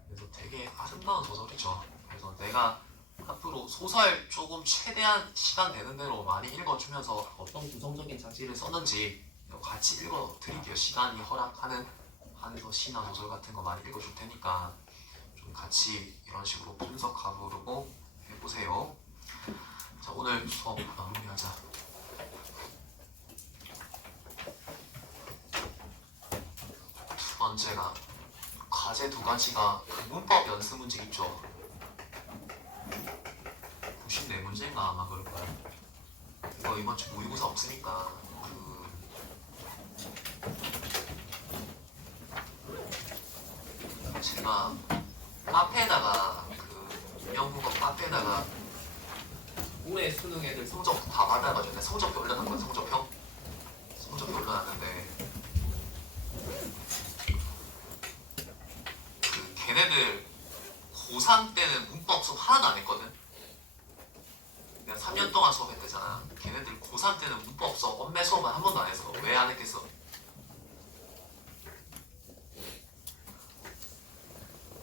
그래서 되게 아름다운 소설이죠. 그래서 내가 앞으로 소설 조금 최대한 시간 되는 대로 많이 읽어주면서 어떤 구성적인 장치를 썼는지 같이 읽어드릴게요. 시간이 허락하는 한에서 시나 소설 같은 거 많이 읽어줄 테니까 좀 같이 이런 식으로 분석해보려고 해보세요. 자 오늘 수업 마무리하자. 두 번째가 과제 2가지가 그 문법 연습 문제 있죠. 94문제인가 아마 그럴 거야. 이거 이번 주 모의고사 없으니까 제가 카페에다가 영국어 카페에다가 올해 수능 애들 성적 다 받아가지고 성적표 올려놨거든. 성적표 올려놨는데 걔네들 고3 때는 문법 수업 하나도 안 했거든. 내가 3년 동안 수업했대잖아. 걔네들 고3 때는 문법 수업 엄매 수업은 한 번도 안 했어. 왜 안 했겠어?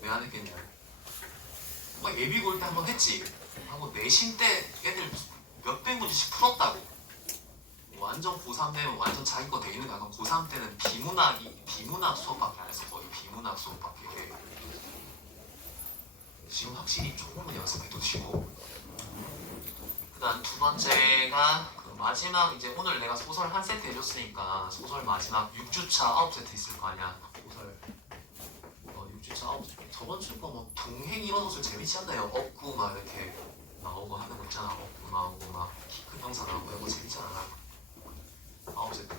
왜 안 했겠냐? 뭐 예비 볼 때 한 번 했지. 하고 내신 때 애들 몇백 문제씩 풀었다고. 완전 고3 되면 완전 자기 거 돼 있는 거야. 고3 때는 비문학 수업밖에 안 했어. 거의 비문학 수업밖에. 지금 확실히 조금은 연습해도 되고. 그다음 2번째가 마지막 이제 오늘 내가 소설 한 세트 해줬으니까 소설 마지막 6주차 9세트 있을 거 아니야. 소설 6주차 9세트. 저번 주 거 뭐 동행 이런 소설 재밌지 않나요? 업구 막 이렇게 나오고 하는 거 있잖아. 업구 나오고 막 키 큰 형사 나오고 이런 거 재밌잖아. 9세트.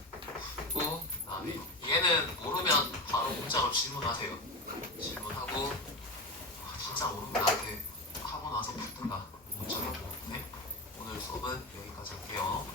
그리고 그다음에 얘는 모르면 바로 문자로 질문하세요. 질문하고 진짜 모르면 나한테 하고 나서 붙든가 문자로. 네? 오늘 수업은 여기까지 할게요.